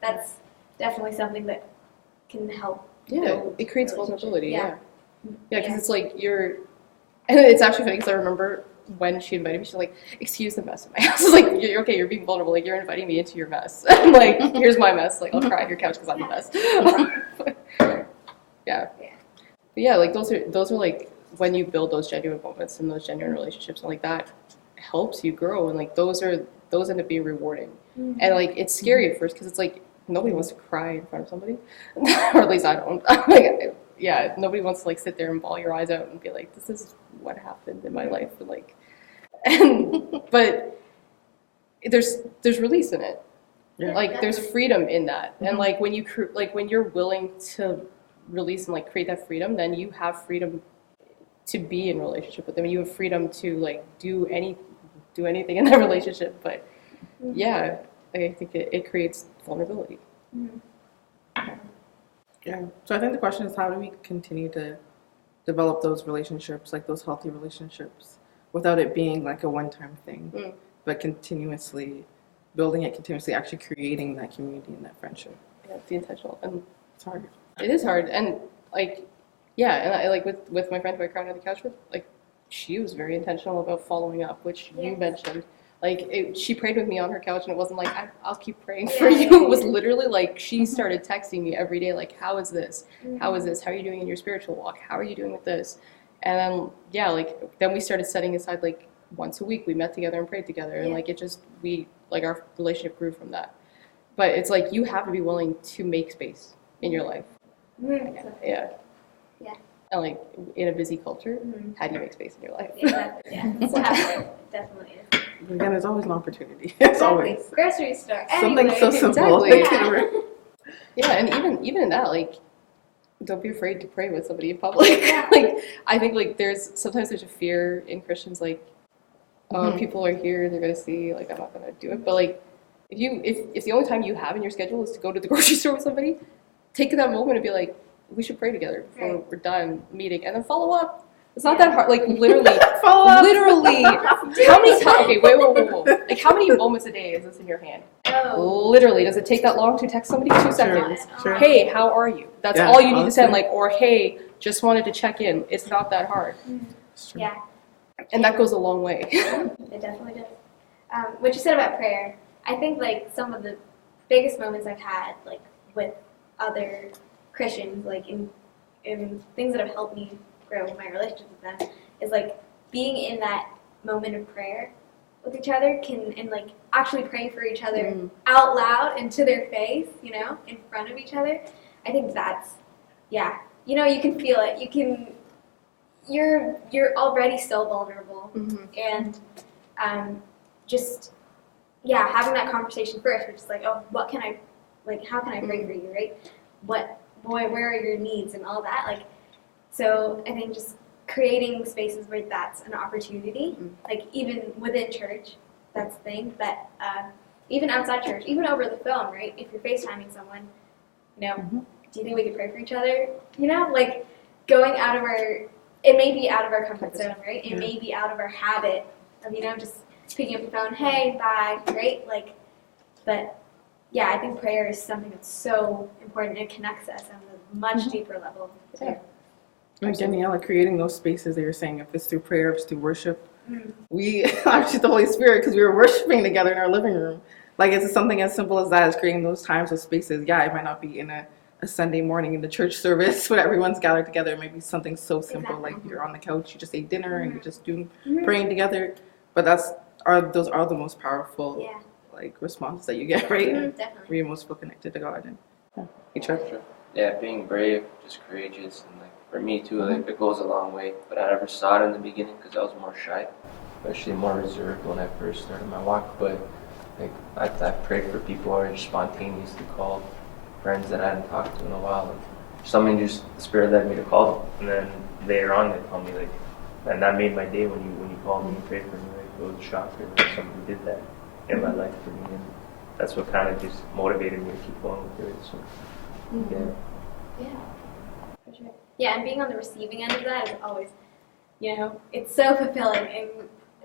That's definitely something that can help. Yeah, it creates vulnerability. Yeah, because it's like and it's actually funny because I remember when she invited me, she's like, excuse the mess in my house. I was like, you're okay, you're being vulnerable. Like, you're inviting me into your mess. I'm like, here's my mess. Like, I'll cry on your couch because I'm the mess. Yeah. But yeah, like, those are like, when you build those genuine moments and those genuine relationships, and like, that helps you grow. And like, those end up being rewarding. And like, it's scary at first because it's like, nobody wants to cry in front of somebody. Or at least I don't. Like, yeah, nobody wants to like sit there and bawl your eyes out and be like, this is what happened in my life. And like, but there's release in it. Yeah. Like there's freedom in that. And like when you're willing to release and like create that freedom, then you have freedom to be in relationship with them. You have freedom to like do anything in that relationship. But yeah, I think it creates vulnerability. Yeah. So I think the question is, how do we continue to develop those relationships, like those healthy relationships, without it being like a one-time thing, but continuously building it, continuously actually creating that community and that friendship. Yeah, it's the intentional, and it's hard. It is hard, and like, yeah, and I like with my friend who I cried on the couch with, like, she was very intentional about following up, which you mentioned. Like, she prayed with me on her couch, and it wasn't like, I'll keep praying for you. It was literally like, she started texting me every day, like, how is this? How is this? How are you doing in your spiritual walk? How are you doing with this? And then, yeah, like, then we started setting aside, like, once a week, we met together and prayed together. And, like, our relationship grew from that. But it's like, you have to be willing to make space in your life. Yeah. And, like, in a busy culture, how do you make space in your life? Definitely is. But again, there's always an opportunity. It's always grocery store. Something so simple. Exactly. Yeah, and even in that, like, don't be afraid to pray with somebody in public. Like, I think like sometimes there's a fear in Christians, like, people are here, they're gonna see, like, I'm not gonna do it. But like, if the only time you have in your schedule is to go to the grocery store with somebody, take that moment and be like, we should pray together before we're done meeting, and then follow up It's not that hard. Like literally, Follow up. literally. How many times? Okay, wait, whoa. Like how many moments a day is this in your hand? Oh. Literally, does it take that long to text somebody? 2 seconds. Sure. Hey, how are you? That's Yeah, all you need to send. honestly. Like, or hey, just wanted to check in. It's not that hard, It's true. Yeah, and that goes a long way. it definitely does. What you said about prayer, I think like some of the biggest moments I've had like with other Christians, like in things that have helped me grow my relationship with them, is like being in that moment of prayer with each other and like actually praying for each other Mm. out loud and to their face, you know, in front of each other. I think that's, yeah, you know, you can feel it. You're already so vulnerable, Mhm. and just yeah, having that conversation first, which is like, oh, what can I, like, how can I pray for you, right? Where are your needs and all that, like. So I think just creating spaces where that's an opportunity, like even within church, that's the thing. But even outside church, even over the phone, right? If you're FaceTiming someone, you know, do you think we could pray for each other? You know, like going out of our, it may be out of our comfort zone, right? It may be out of our habit of, you know, just picking up the phone, hey, bye, right? Like, but yeah, I think prayer is something that's so important. It connects us on a much deeper level. Yeah. And Daniela, creating those spaces that you're saying, if it's through prayer, if it's through worship, Mm. we actually the Holy Spirit, because we were worshiping together in our living room. Like it's something as simple as that, is creating those times, those spaces. Yeah, it might not be in a Sunday morning in the church service where everyone's gathered together. It might be something so simple, Exactly. like you're on the couch, you just ate dinner, and you're just doing Mhm. praying together. But those are the most powerful Yeah, like responses that you get, right? Mhm, definitely. Where you most feel connected to God. And you try. Yeah, being brave, just courageous, and like for me too, like it goes a long way. But I never saw it in the beginning because I was more shy, especially more reserved when I first started my walk. But like I prayed for people, or just spontaneously called friends that I hadn't talked to in a while. And something just the Spirit led me to call them, and then later on they called me, like, and that made my day when you called me and prayed for me. Like it was a shocker that somebody did that in my life for me, and that's what kind of just motivated me to keep going with it. So yeah. Yeah, for sure. Yeah, and being on the receiving end of that is always, you know, it's so fulfilling, and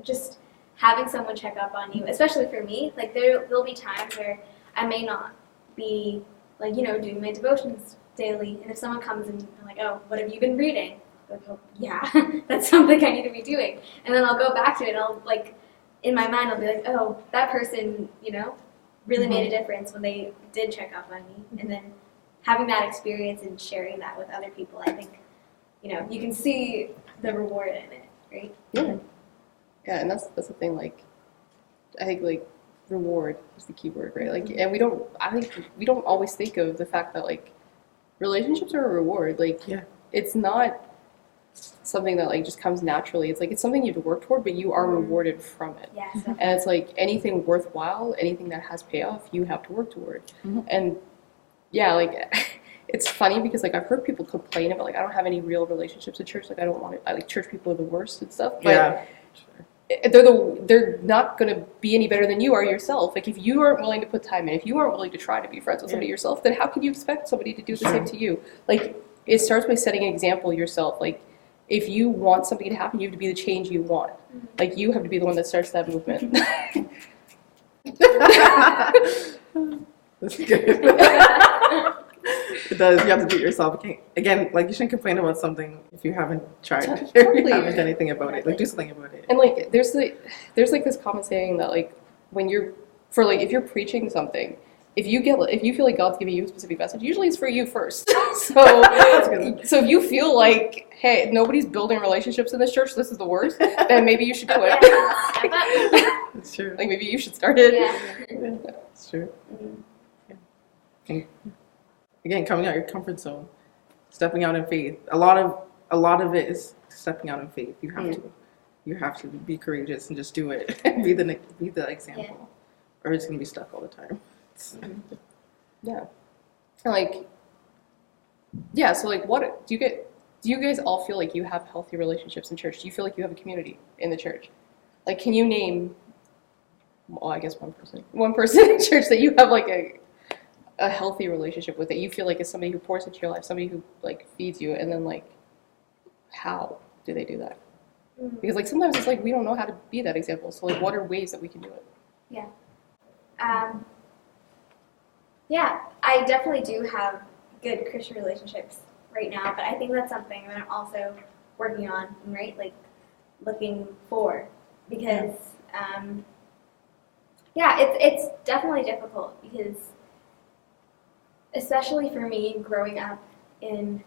just having someone check up on you, especially for me, like there'll be times where I may not be, like, you know, doing my devotions daily, and if someone comes and I'm like, oh, what have you been reading? I'll go, yeah, that's something I need to be doing, and then I'll go back to it, and I'll, like, in my mind, I'll be like, oh, that person, you know, really made a difference when they did check up on me, and then having that experience and sharing that with other people, I think, you know, you can see the reward in it, right? Yeah. Yeah, and that's the thing. Like, I think like reward is the key word, right? Like, and I think we don't always think of the fact that like relationships are a reward. Like, Yeah. it's not something that like just comes naturally. It's like it's something you have to work toward, but you are rewarded from it. Yeah, And it's like anything worthwhile, anything that has payoff, you have to work toward. And yeah, like it's funny because like I've heard people complain about like I don't have any real relationships at church. Like I don't want to. I like church people are the worst and stuff. But Yeah. they're not gonna be any better than you are yourself. Like if you aren't willing to put time in, if you aren't willing to try to be friends with somebody yourself, then how can you expect somebody to do the same to you? Like it starts by setting an example yourself. Like if you want something to happen, you have to be the change you want. Like you have to be the one that starts that movement. That's good. It does. You have to do it yourself. You can't, again, like you shouldn't complain about something if you haven't tried. If Totally. you haven't done anything about it. Like do something about it. And like there's like this common saying that like when you're if you're preaching something, if you feel like God's giving you a specific message, usually it's for you first. So if you feel like, hey, nobody's building relationships in this church, this is the worst, then maybe you should do it. It's true. Like maybe you should start it. Yeah. It's true. Yeah. Again, coming out your comfort zone, stepping out in faith. A lot of it is stepping out in faith. You have to. You have to be courageous and just do it. be the example, or it's gonna be stuck all the time. Yeah. And like, yeah, so like what do you guys all feel like you have healthy relationships in church? Do you feel like you have a community in the church? Like, can you name, well, I guess one person in church that you have like a healthy relationship with, that you feel like is somebody who pours into your life, somebody who like feeds you, and then like how do they do that? Mm. Because like sometimes it's like we don't know how to be that example. So like, what are ways that we can do it? Yeah, I definitely do have good Christian relationships right now, but I think that's something that I'm also working on, right? Like looking for, because it's definitely difficult because, especially for me, growing up in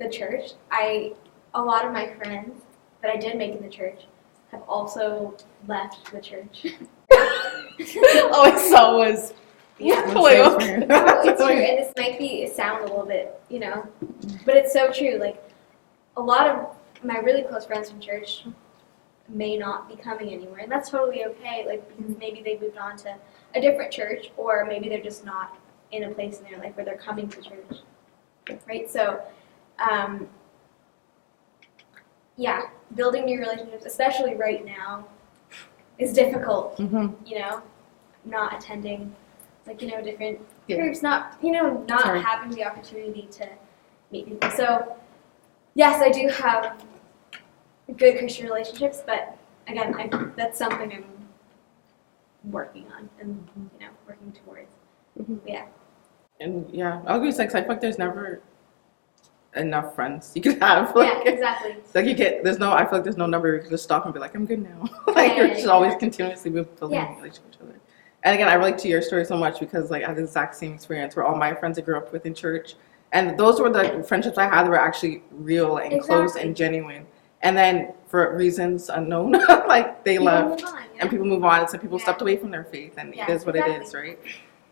the church, a lot of my friends that I did make in the church have also left the church. All I saw was Yeah. like, So okay. No, it's true, and this might sound a little bit, but it's so true. Like, a lot of my really close friends from church may not be coming anywhere, and that's totally okay. Like, because maybe they moved on to a different church, or maybe they're just not in a place in their life where they're coming to church, right? So, yeah, building new relationships, especially right now, is difficult. Not attending, different groups, not Sorry. having the opportunity to meet people. So, yes, I do have good Christian relationships, but again, that's something I'm working on and working towards. Yeah. And yeah, I'll agree. It's like I feel like there's never enough friends you could have. Yeah, Like, exactly. like I feel like there's no number you can just stop and be like, I'm good now. Like Yeah, you're yeah, just yeah. always continuously building Yes. a relationship with each other. And again, I relate to your story so much because like I had the exact same experience where all my friends I grew up with in church, and those were the friendships I had that were actually real and close Exactly. and genuine. And then for reasons unknown, like they People left. move on, And people move on, and some people Yeah. stepped away from their faith, and Yeah, it is what it exactly. is, right?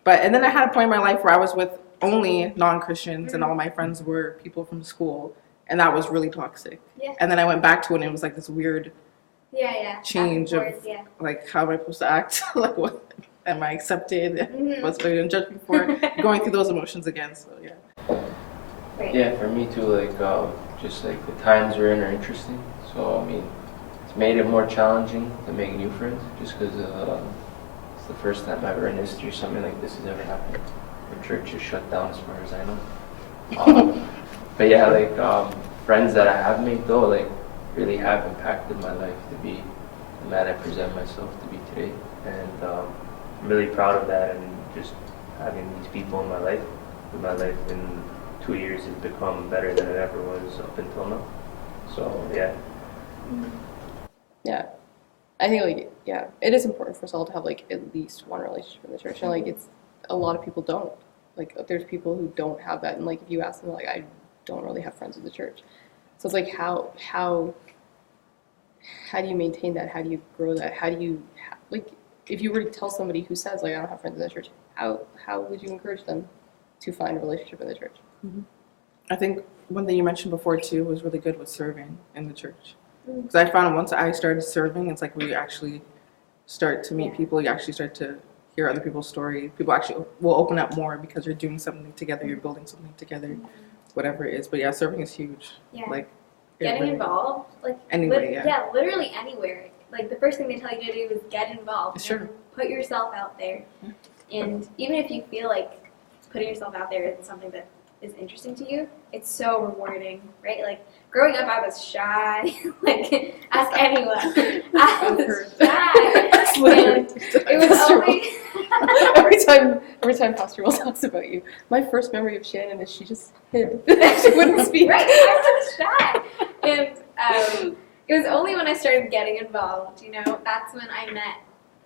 But and then I had a point in my life where I was with only non-Christians, and all my friends were people from school, and that was really toxic. Yeah. And then I went back to it, and it was like this weird, Yeah. Change Back of- and forth, yeah. like, how am I supposed to act? Like, what am I accepted? Mhm. Was I going to judge me for? Going through those emotions again. So yeah. Right. Yeah, for me too, just like the times we're in are interesting. So, I mean, it's made it more challenging to make new friends just because it's the first time ever in history something like this has ever happened. Our church is shut down as far as I know. But yeah, friends that I have made though, really have impacted my life to be the man I present myself to be today. And I'm really proud of that, and just having these people in my life. My life in 2 years has become better than it ever was up until now. So yeah. Yeah. I think it is important for us all to have at least one relationship in the church, and it's a lot of people don't. There's people who don't have that, and if you ask them, I don't really have friends in the church. So it's how do you maintain that? How do you grow that? How do you if you were to tell somebody who says I don't have friends in the church, how would you encourage them to find a relationship in the church? I think one thing you mentioned before too was really good with serving in the church. Because I found once I started serving, it's like where you actually start to meet people, you actually start to hear other people's stories. People actually will open up more because you're doing something together, you're building something together, whatever it is. But yeah, serving is huge. Yeah. It Getting really- involved, Anyway, yeah. literally anywhere. The first thing they tell you to do is get involved. Sure. Put yourself out there, and even if you feel like putting yourself out there is something that is interesting to you, it's so rewarding, right? Growing up, I was shy. Ask anyone. I was shy. And it was That's true. only every time Pastor Will talks about you, my first memory of Shannon is she just hid. She wouldn't speak. right. I was shy, and it was only when I started getting involved, that's when I met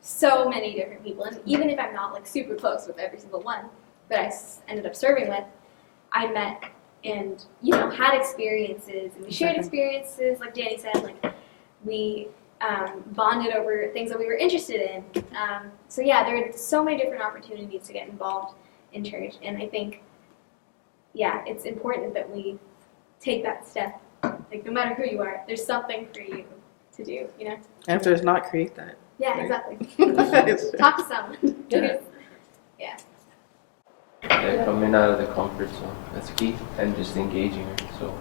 so many different people. And even if I'm not super close with every single one that I ended up serving with, I met and had experiences, and we shared experiences. Like Danny said, we bonded over things that we were interested in. So yeah, there are so many different opportunities to get involved in church, and I think it's important that we take that step. No matter who you are, there's something for you to do. And if there's not, create that. Yeah, Right. exactly. It's- Talk to someone. Yeah. Yeah, coming out of the comfort zone, that's key, and just engaging her. So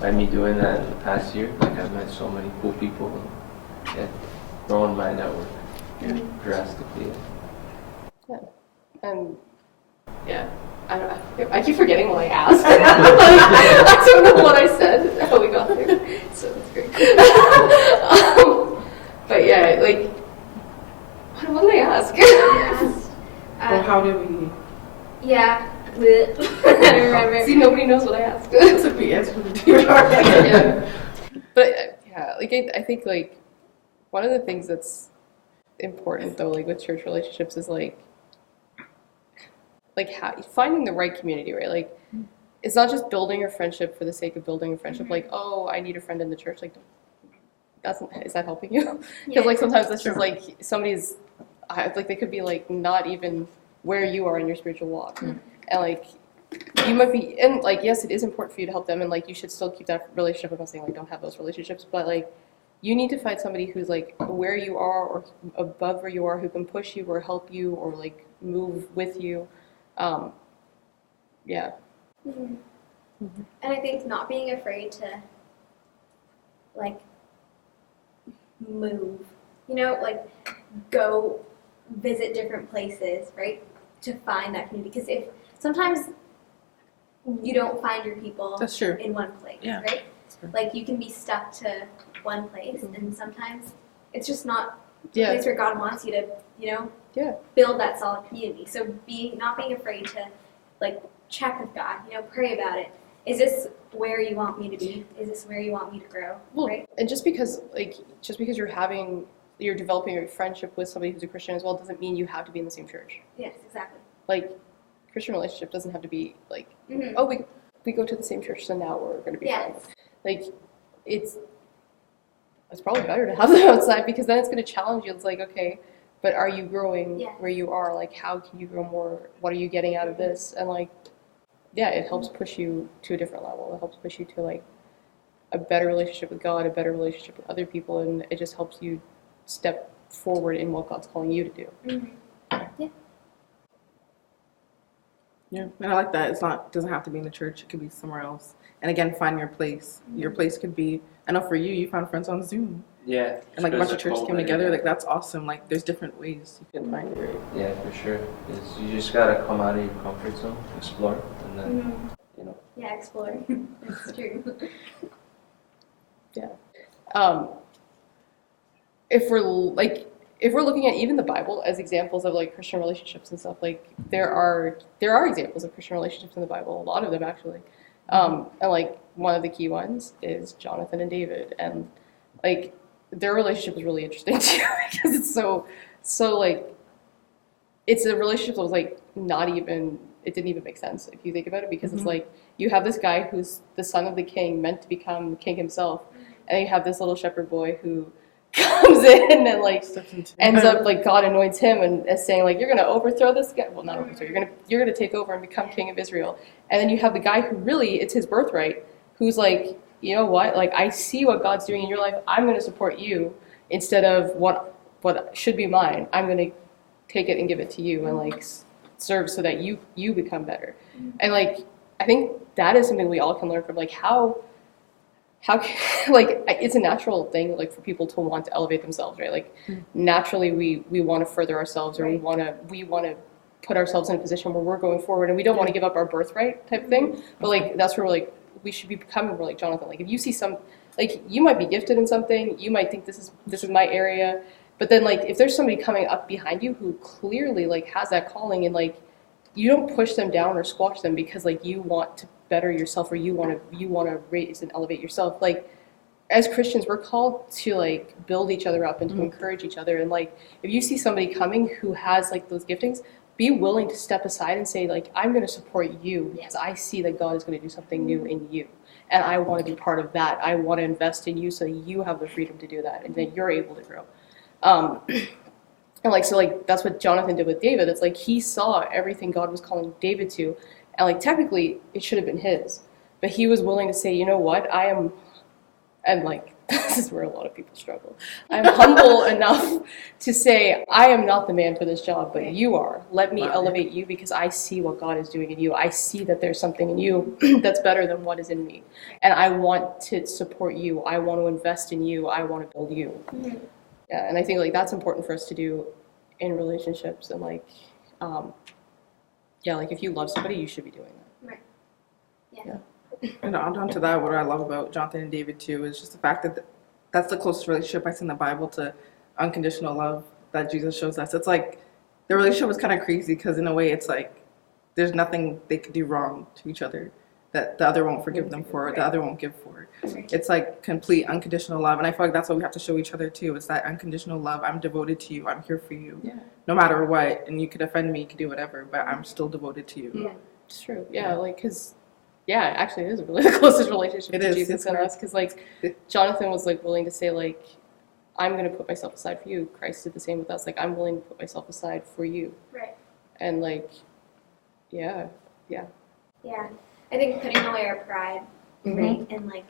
by me doing that in the past year, I've met so many cool people, and growing my network drastically. And I don't know. I keep forgetting what I asked. I don't know what I said. How we got there. So that's great. But yeah, like, what did I ask? Well, how do we? Yeah. I don't remember. See, nobody knows what I asked. That's a big answer to do. Yeah. But yeah, like I think like one of the things that's important though, like with church relationships, is like how finding the right community, right? Like it's not just building a friendship for the sake of building a friendship. Like, oh, I need a friend in the church. Like, is that helping you? Because like sometimes that's just like somebody's like they could be like not even where you are in your spiritual walk, and like you might be, and like yes, it is important for you to help them, and like you should still keep that relationship. I'm not saying like don't have those relationships, but like you need to find somebody who's like where you are or above where you are, who can push you or help you or like move with you. Yeah. Mhm. And I think not being afraid to like move, like go visit different places, right? To find that community. Because if sometimes you don't find your people That's true. in one place, Yeah. right? true. Like you can be stuck to one place, and sometimes it's just not the Yeah. place where God wants you to, Yeah. build that solid community. So not being afraid to like check with God, pray about it. Is this where you want me to be? Is this where you want me to grow? Well, Right? and just because you're developing a friendship with somebody who's a Christian as well doesn't mean you have to be in the same church. Yes, exactly. Like Christian relationship doesn't have to be like, Mhm. oh, we go to the same church, so now we're going to be Yes. friends. Like it's probably better to have them outside because then it's going to challenge you. It's like, okay, but are you growing Yes. where you are? Like, how can you grow more? What are you getting out of this? And like, yeah, it helps push you to a different level. It helps push you to like a better relationship with God, a better relationship with other people, and it just helps you step forward in what God's calling you to do. Mhm. Yeah, and I like that. Doesn't have to be in the church. It could be somewhere else. And again, find your place. Your place could be. I know for you, you found friends on Zoom, Yeah. and like a bunch of churches came together. Like that's awesome. Like there's different ways you can find it. Yeah, for sure. You just gotta come out of your comfort zone, explore, and then Mhm. Yeah, explore. That's true. If we're looking at even the Bible as examples of like Christian relationships and stuff, like there are examples of Christian relationships in the Bible, a lot of them actually. And like one of the key ones is Jonathan and David, and like their relationship is really interesting too because it's so like it's a relationship that was like it didn't even make sense if you think about it because it's like you have this guy who's the son of the king meant to become king himself, and you have this little shepherd boy who comes in and like ends up like God anoints him and is saying like you're gonna overthrow this guy. Well, not overthrow. You're gonna take over and become king of Israel. And then you have the guy who really it's his birthright, who's like, you know what? Like I see what God's doing in your life. I'm gonna support you instead of what should be mine. I'm gonna take it and give it to you and like serve so that you become better. And like I think that is something we all can learn from. Like how like it's a natural thing like for people to want to elevate themselves, right? Like naturally we want to further ourselves, or we want to put ourselves in a position where we're going forward, and we don't want to give up our birthright type thing. But like that's where we're like we should be becoming more like Jonathan. Like if you see like you might be gifted in something, you might think this is my area, but then like if there's somebody coming up behind you who clearly like has that calling, and like you don't push them down or squash them because like you want to better yourself or you want to raise and elevate yourself. Like as Christians, we're called to like build each other up and to encourage each other. And like if you see somebody coming who has like those giftings, be willing to step aside and say like I'm going to support you because I see that God is going to do something new in you, and I want to be part of that. I want to invest in you so that you have the freedom to do that and that you're able to grow. And like so like that's what Jonathan did with David. It's like he saw everything God was calling David to, and like technically it should have been his, but he was willing to say, you know what, I am, and like this is where a lot of people struggle. I'm humble enough to say I am not the man for this job, but you are. Let me elevate you because I see what God is doing in you. I see that there's something in you that's better than what is in me, and I want to support you. I want to invest in you. I want to build you. Yeah, and I think like that's important for us to do in relationships, and like yeah, like if you love somebody, you should be doing that. Right. Yeah. And on to that, what I love about Jonathan and David too is just the fact that that's the closest relationship I see in the Bible to unconditional love that Jesus shows us. It's like the relationship was kind of crazy because in a way it's like there's nothing they could do wrong to each other that the other won't forgive them for, or the other won't give for. Right. It's like complete unconditional love, and I feel like that's what we have to show each other too. It's that unconditional love. I'm devoted to you. I'm here for you, Yeah. no matter what. And you could offend me, you could do whatever, but I'm still devoted to you. Yeah, it's true. Yeah, like, because, yeah, actually, it is really the closest relationship It to is, Jesus it's and weird. us. Because, like, Jonathan was, like, willing to say, like, I'm going to put myself aside for you. Christ did the same with us. Like, I'm willing to put myself aside for you. Right. And, like, yeah. Yeah. I think putting away our pride, right? And like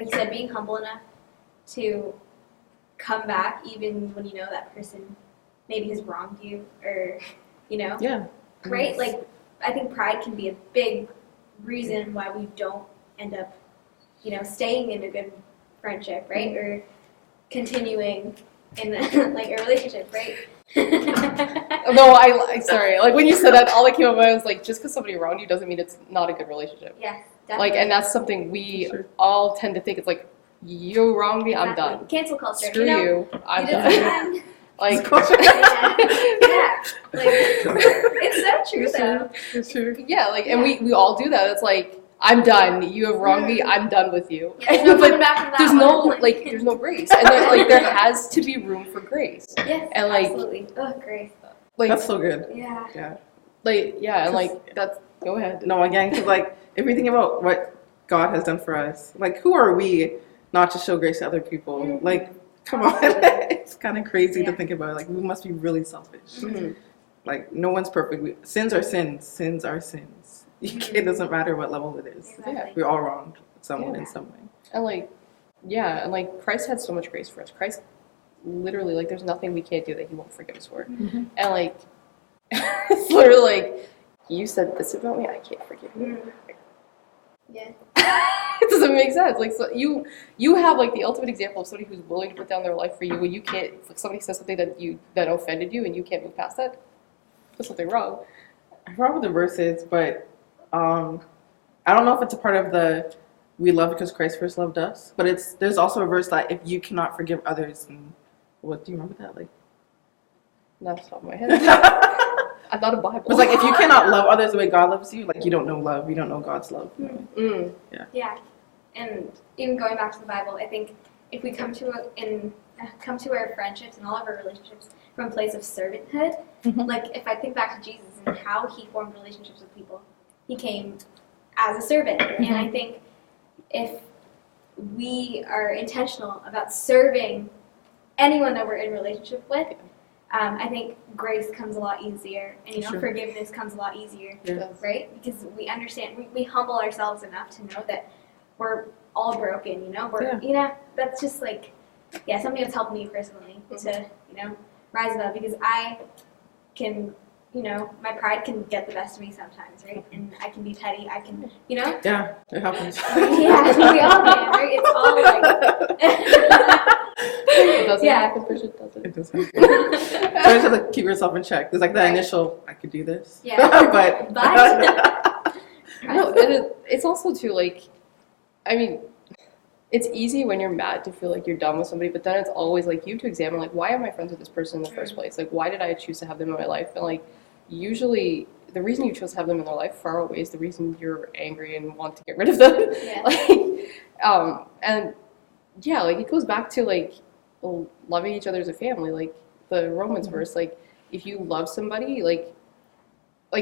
you said, being humble enough to come back even when you know that person maybe has wronged you or, you know, Yeah. right? Like, I think pride can be a big reason why we don't end up, you know, staying in a good friendship, right? Or continuing in like a relationship, right? No, I sorry. Like, when you said that, all that came up was, like, just because somebody wronged you doesn't mean it's not a good relationship. Yes, definitely. Like, and that's something we Sure. all tend to think. It's like, you wronged me, I'm Exactly. done. Cancel culture. Screw you know, you, I'm you done. done. Like, yeah. Like, it's so true though. It's true. yeah, like, and we all do that. It's like, I'm done. You have wronged me. I'm done with you. Yeah, there's And no it's coming like, back from that there's one. no like, there's no grace, and then, like, there has to be room for grace. Yes, and, like- absolutely. Oh, great. Like, That's so good. Yeah. Yeah. like, yeah, and like that's. Go ahead. No, again, because like if you think about what God has done for us, like who are we not to show grace to other people? Mhm. Like, come on, it's kind of crazy to Yeah. think about. Like, we must be really selfish. Mhm. Like, no one's perfect. Sins are sins. Sins are sins. It doesn't matter what level it is. Exactly. We're all wronged someone Yeah. in some way. And like, yeah, and like Christ had so much grace for us. Christ, literally, like, there's nothing we can't do that He won't forgive us for. Mhm. And like, it's literally like, you said this about me, I can't forgive you. Yeah. It doesn't make sense. Like, so you have like the ultimate example of somebody who's willing to put down their life for you when you can't. Like, somebody says something that offended you and you can't move past that. There's something wrong. I forgot what the verse is, but I don't know if it's a part of the we love because Christ first loved us. But there's also a verse that if you cannot forgive others, then what do you remember that? Like, Not off the top of my head. I'm not a Bible. it's like if you cannot love others the way God loves you, like you don't know love, you don't know God's love. Mm. Yeah. And even going back to the Bible, I think if we come to our friendships and all of our relationships from a place of servanthood, Mhm. like if I think back to Jesus and how He formed relationships with people, He came as a servant. And I think if we are intentional about serving anyone that we're in relationship with, I think grace comes a lot easier, and Sure. forgiveness comes a lot easier, Yeah. right? Because we understand, we humble ourselves enough to know that we're all broken. That's just like, something that's helped me personally to rise above, because I can, my pride can get the best of me sometimes, right? And I can be petty. I can, Yeah, it happens. yeah, we all can, right? It's all like. It doesn't Yeah. happen, Bridget, does it? It does happen. So you just have to keep yourself in check. There's like that initial, I could do this. Yeah. but No, and it's also too, like, I mean, it's easy when you're mad to feel like you're done with somebody, but then it's always like you to examine, like, why am I friends with this person in the first place? Like, why did I choose to have them in my life? And like, usually the reason you chose to have them in their life far away is the reason you're angry and want to get rid of them. Yeah. Like, and yeah, like, it goes back to like loving each other as a family. Like the Romans verse, like, if you love somebody, like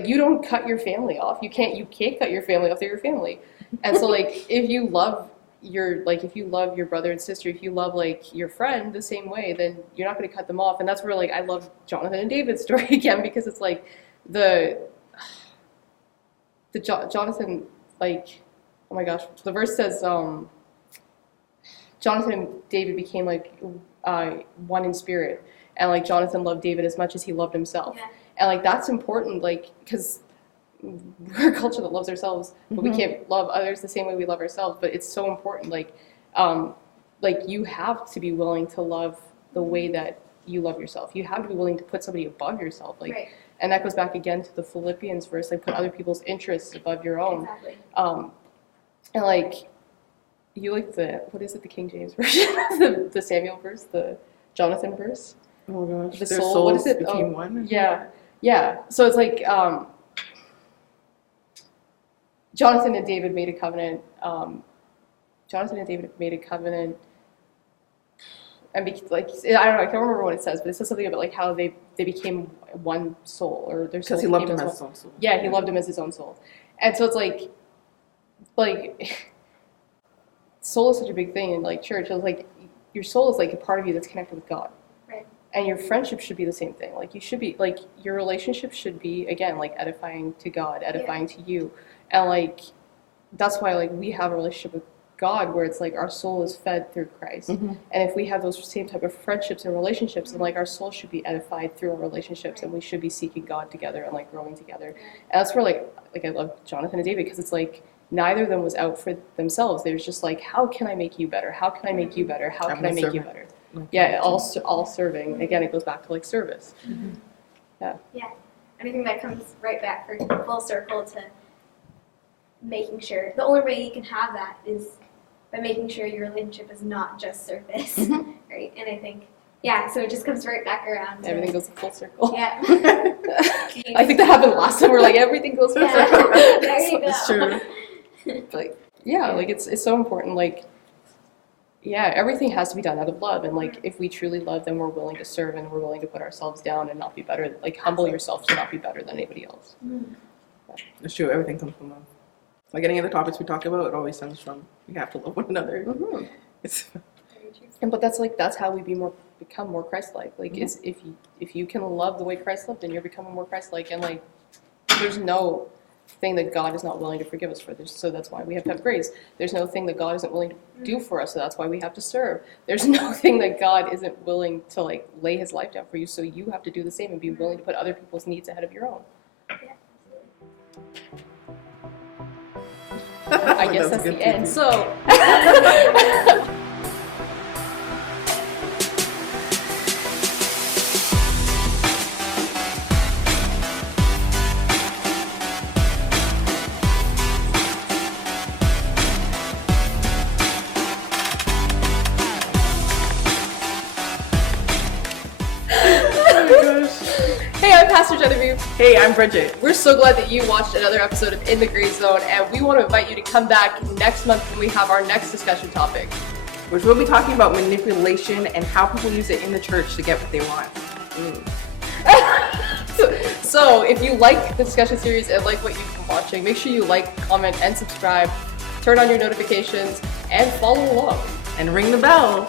you don't cut your family off. You can't cut your family off. They're your family. And so like if you love your brother and sister, if you love like your friend the same way, then you're not going to cut them off. And that's where like I love Jonathan and David's story again, because it's like the Jonathan, like, oh my gosh, the verse says Jonathan and David became like one in spirit, and like Jonathan loved David as much as he loved himself. Yeah. And like that's important, like, because we're a culture that loves ourselves, but we can't love others the same way we love ourselves. But it's so important, like you have to be willing to love the way that you love yourself. You have to be willing to put somebody above yourself, like, Right. and that goes back again to the Philippians verse, like, put other people's interests above your own. Exactly. And like, you like what is it, the King James version? the Samuel verse, the Jonathan verse? Oh gosh, The their soul, souls what is it? became Oh, one. Yeah, yeah. So it's like Jonathan and David made a covenant. Jonathan and David made a covenant, and like I don't know, I can't remember what it says, but it says something about like how they became one soul, or their soul Because he loved became him one. as his own soul. Yeah, he loved him as his own soul, and so it's like soul is such a big thing in like church. It was like your soul is like a part of you that's connected with God. Right. And your friendship should be the same thing. Like you should be like your relationship should be again like edifying to God, edifying to you. And like that's why like we have a relationship with God where it's like our soul is fed through Christ. Mm-hmm. And if we have those same type of friendships and relationships, then like our soul should be edified through our relationships, and we should be seeking God together and like growing together. And that's where like I love Jonathan and David, because it's like neither of them was out for themselves. They was just like, how can I make you better? How can I make you better? How can I make you better? Yeah, all serving. Again, it goes back to like service. And I think that comes right back for full circle to making sure the only way you can have that is by making sure your relationship is not just surface, right? And I think, so it just comes right back around. Everything goes full circle. Yeah. I think that happened last time. We're like, everything goes full Yeah. circle. There you go. It's true. Like, like it's so important. Like, everything has to be done out of love. And like, if we truly love, then we're willing to serve and we're willing to put ourselves down and not be better. Like, humble yourself to not be better than anybody else. It's true. Everything comes from love. Like any of the topics we talk about, it always stems from we have to love one another. Mm-hmm. It's But that's how we become more Christ-like. Like, is if you can love the way Christ loved, then you're becoming more Christ-like. And like, there's no thing that God is not willing to forgive us for. So that's why we have to have grace. There's no thing that God isn't willing to do for us. So that's why we have to serve. There's no thing that God isn't willing to like lay His life down for you. So you have to do the same and be willing to put other people's needs ahead of your own. I guess that's the end. So. Hey, I'm Pastor Genevieve. Hey, I'm Bridget. We're so glad that you watched another episode of In the Gray Zone, and we want to invite you to come back next month when we have our next discussion topic. Which we'll be talking about manipulation and how people use it in the church to get what they want. So if you like the discussion series and like what you've been watching, make sure you like, comment, and subscribe. Turn on your notifications and follow along. And ring the bell.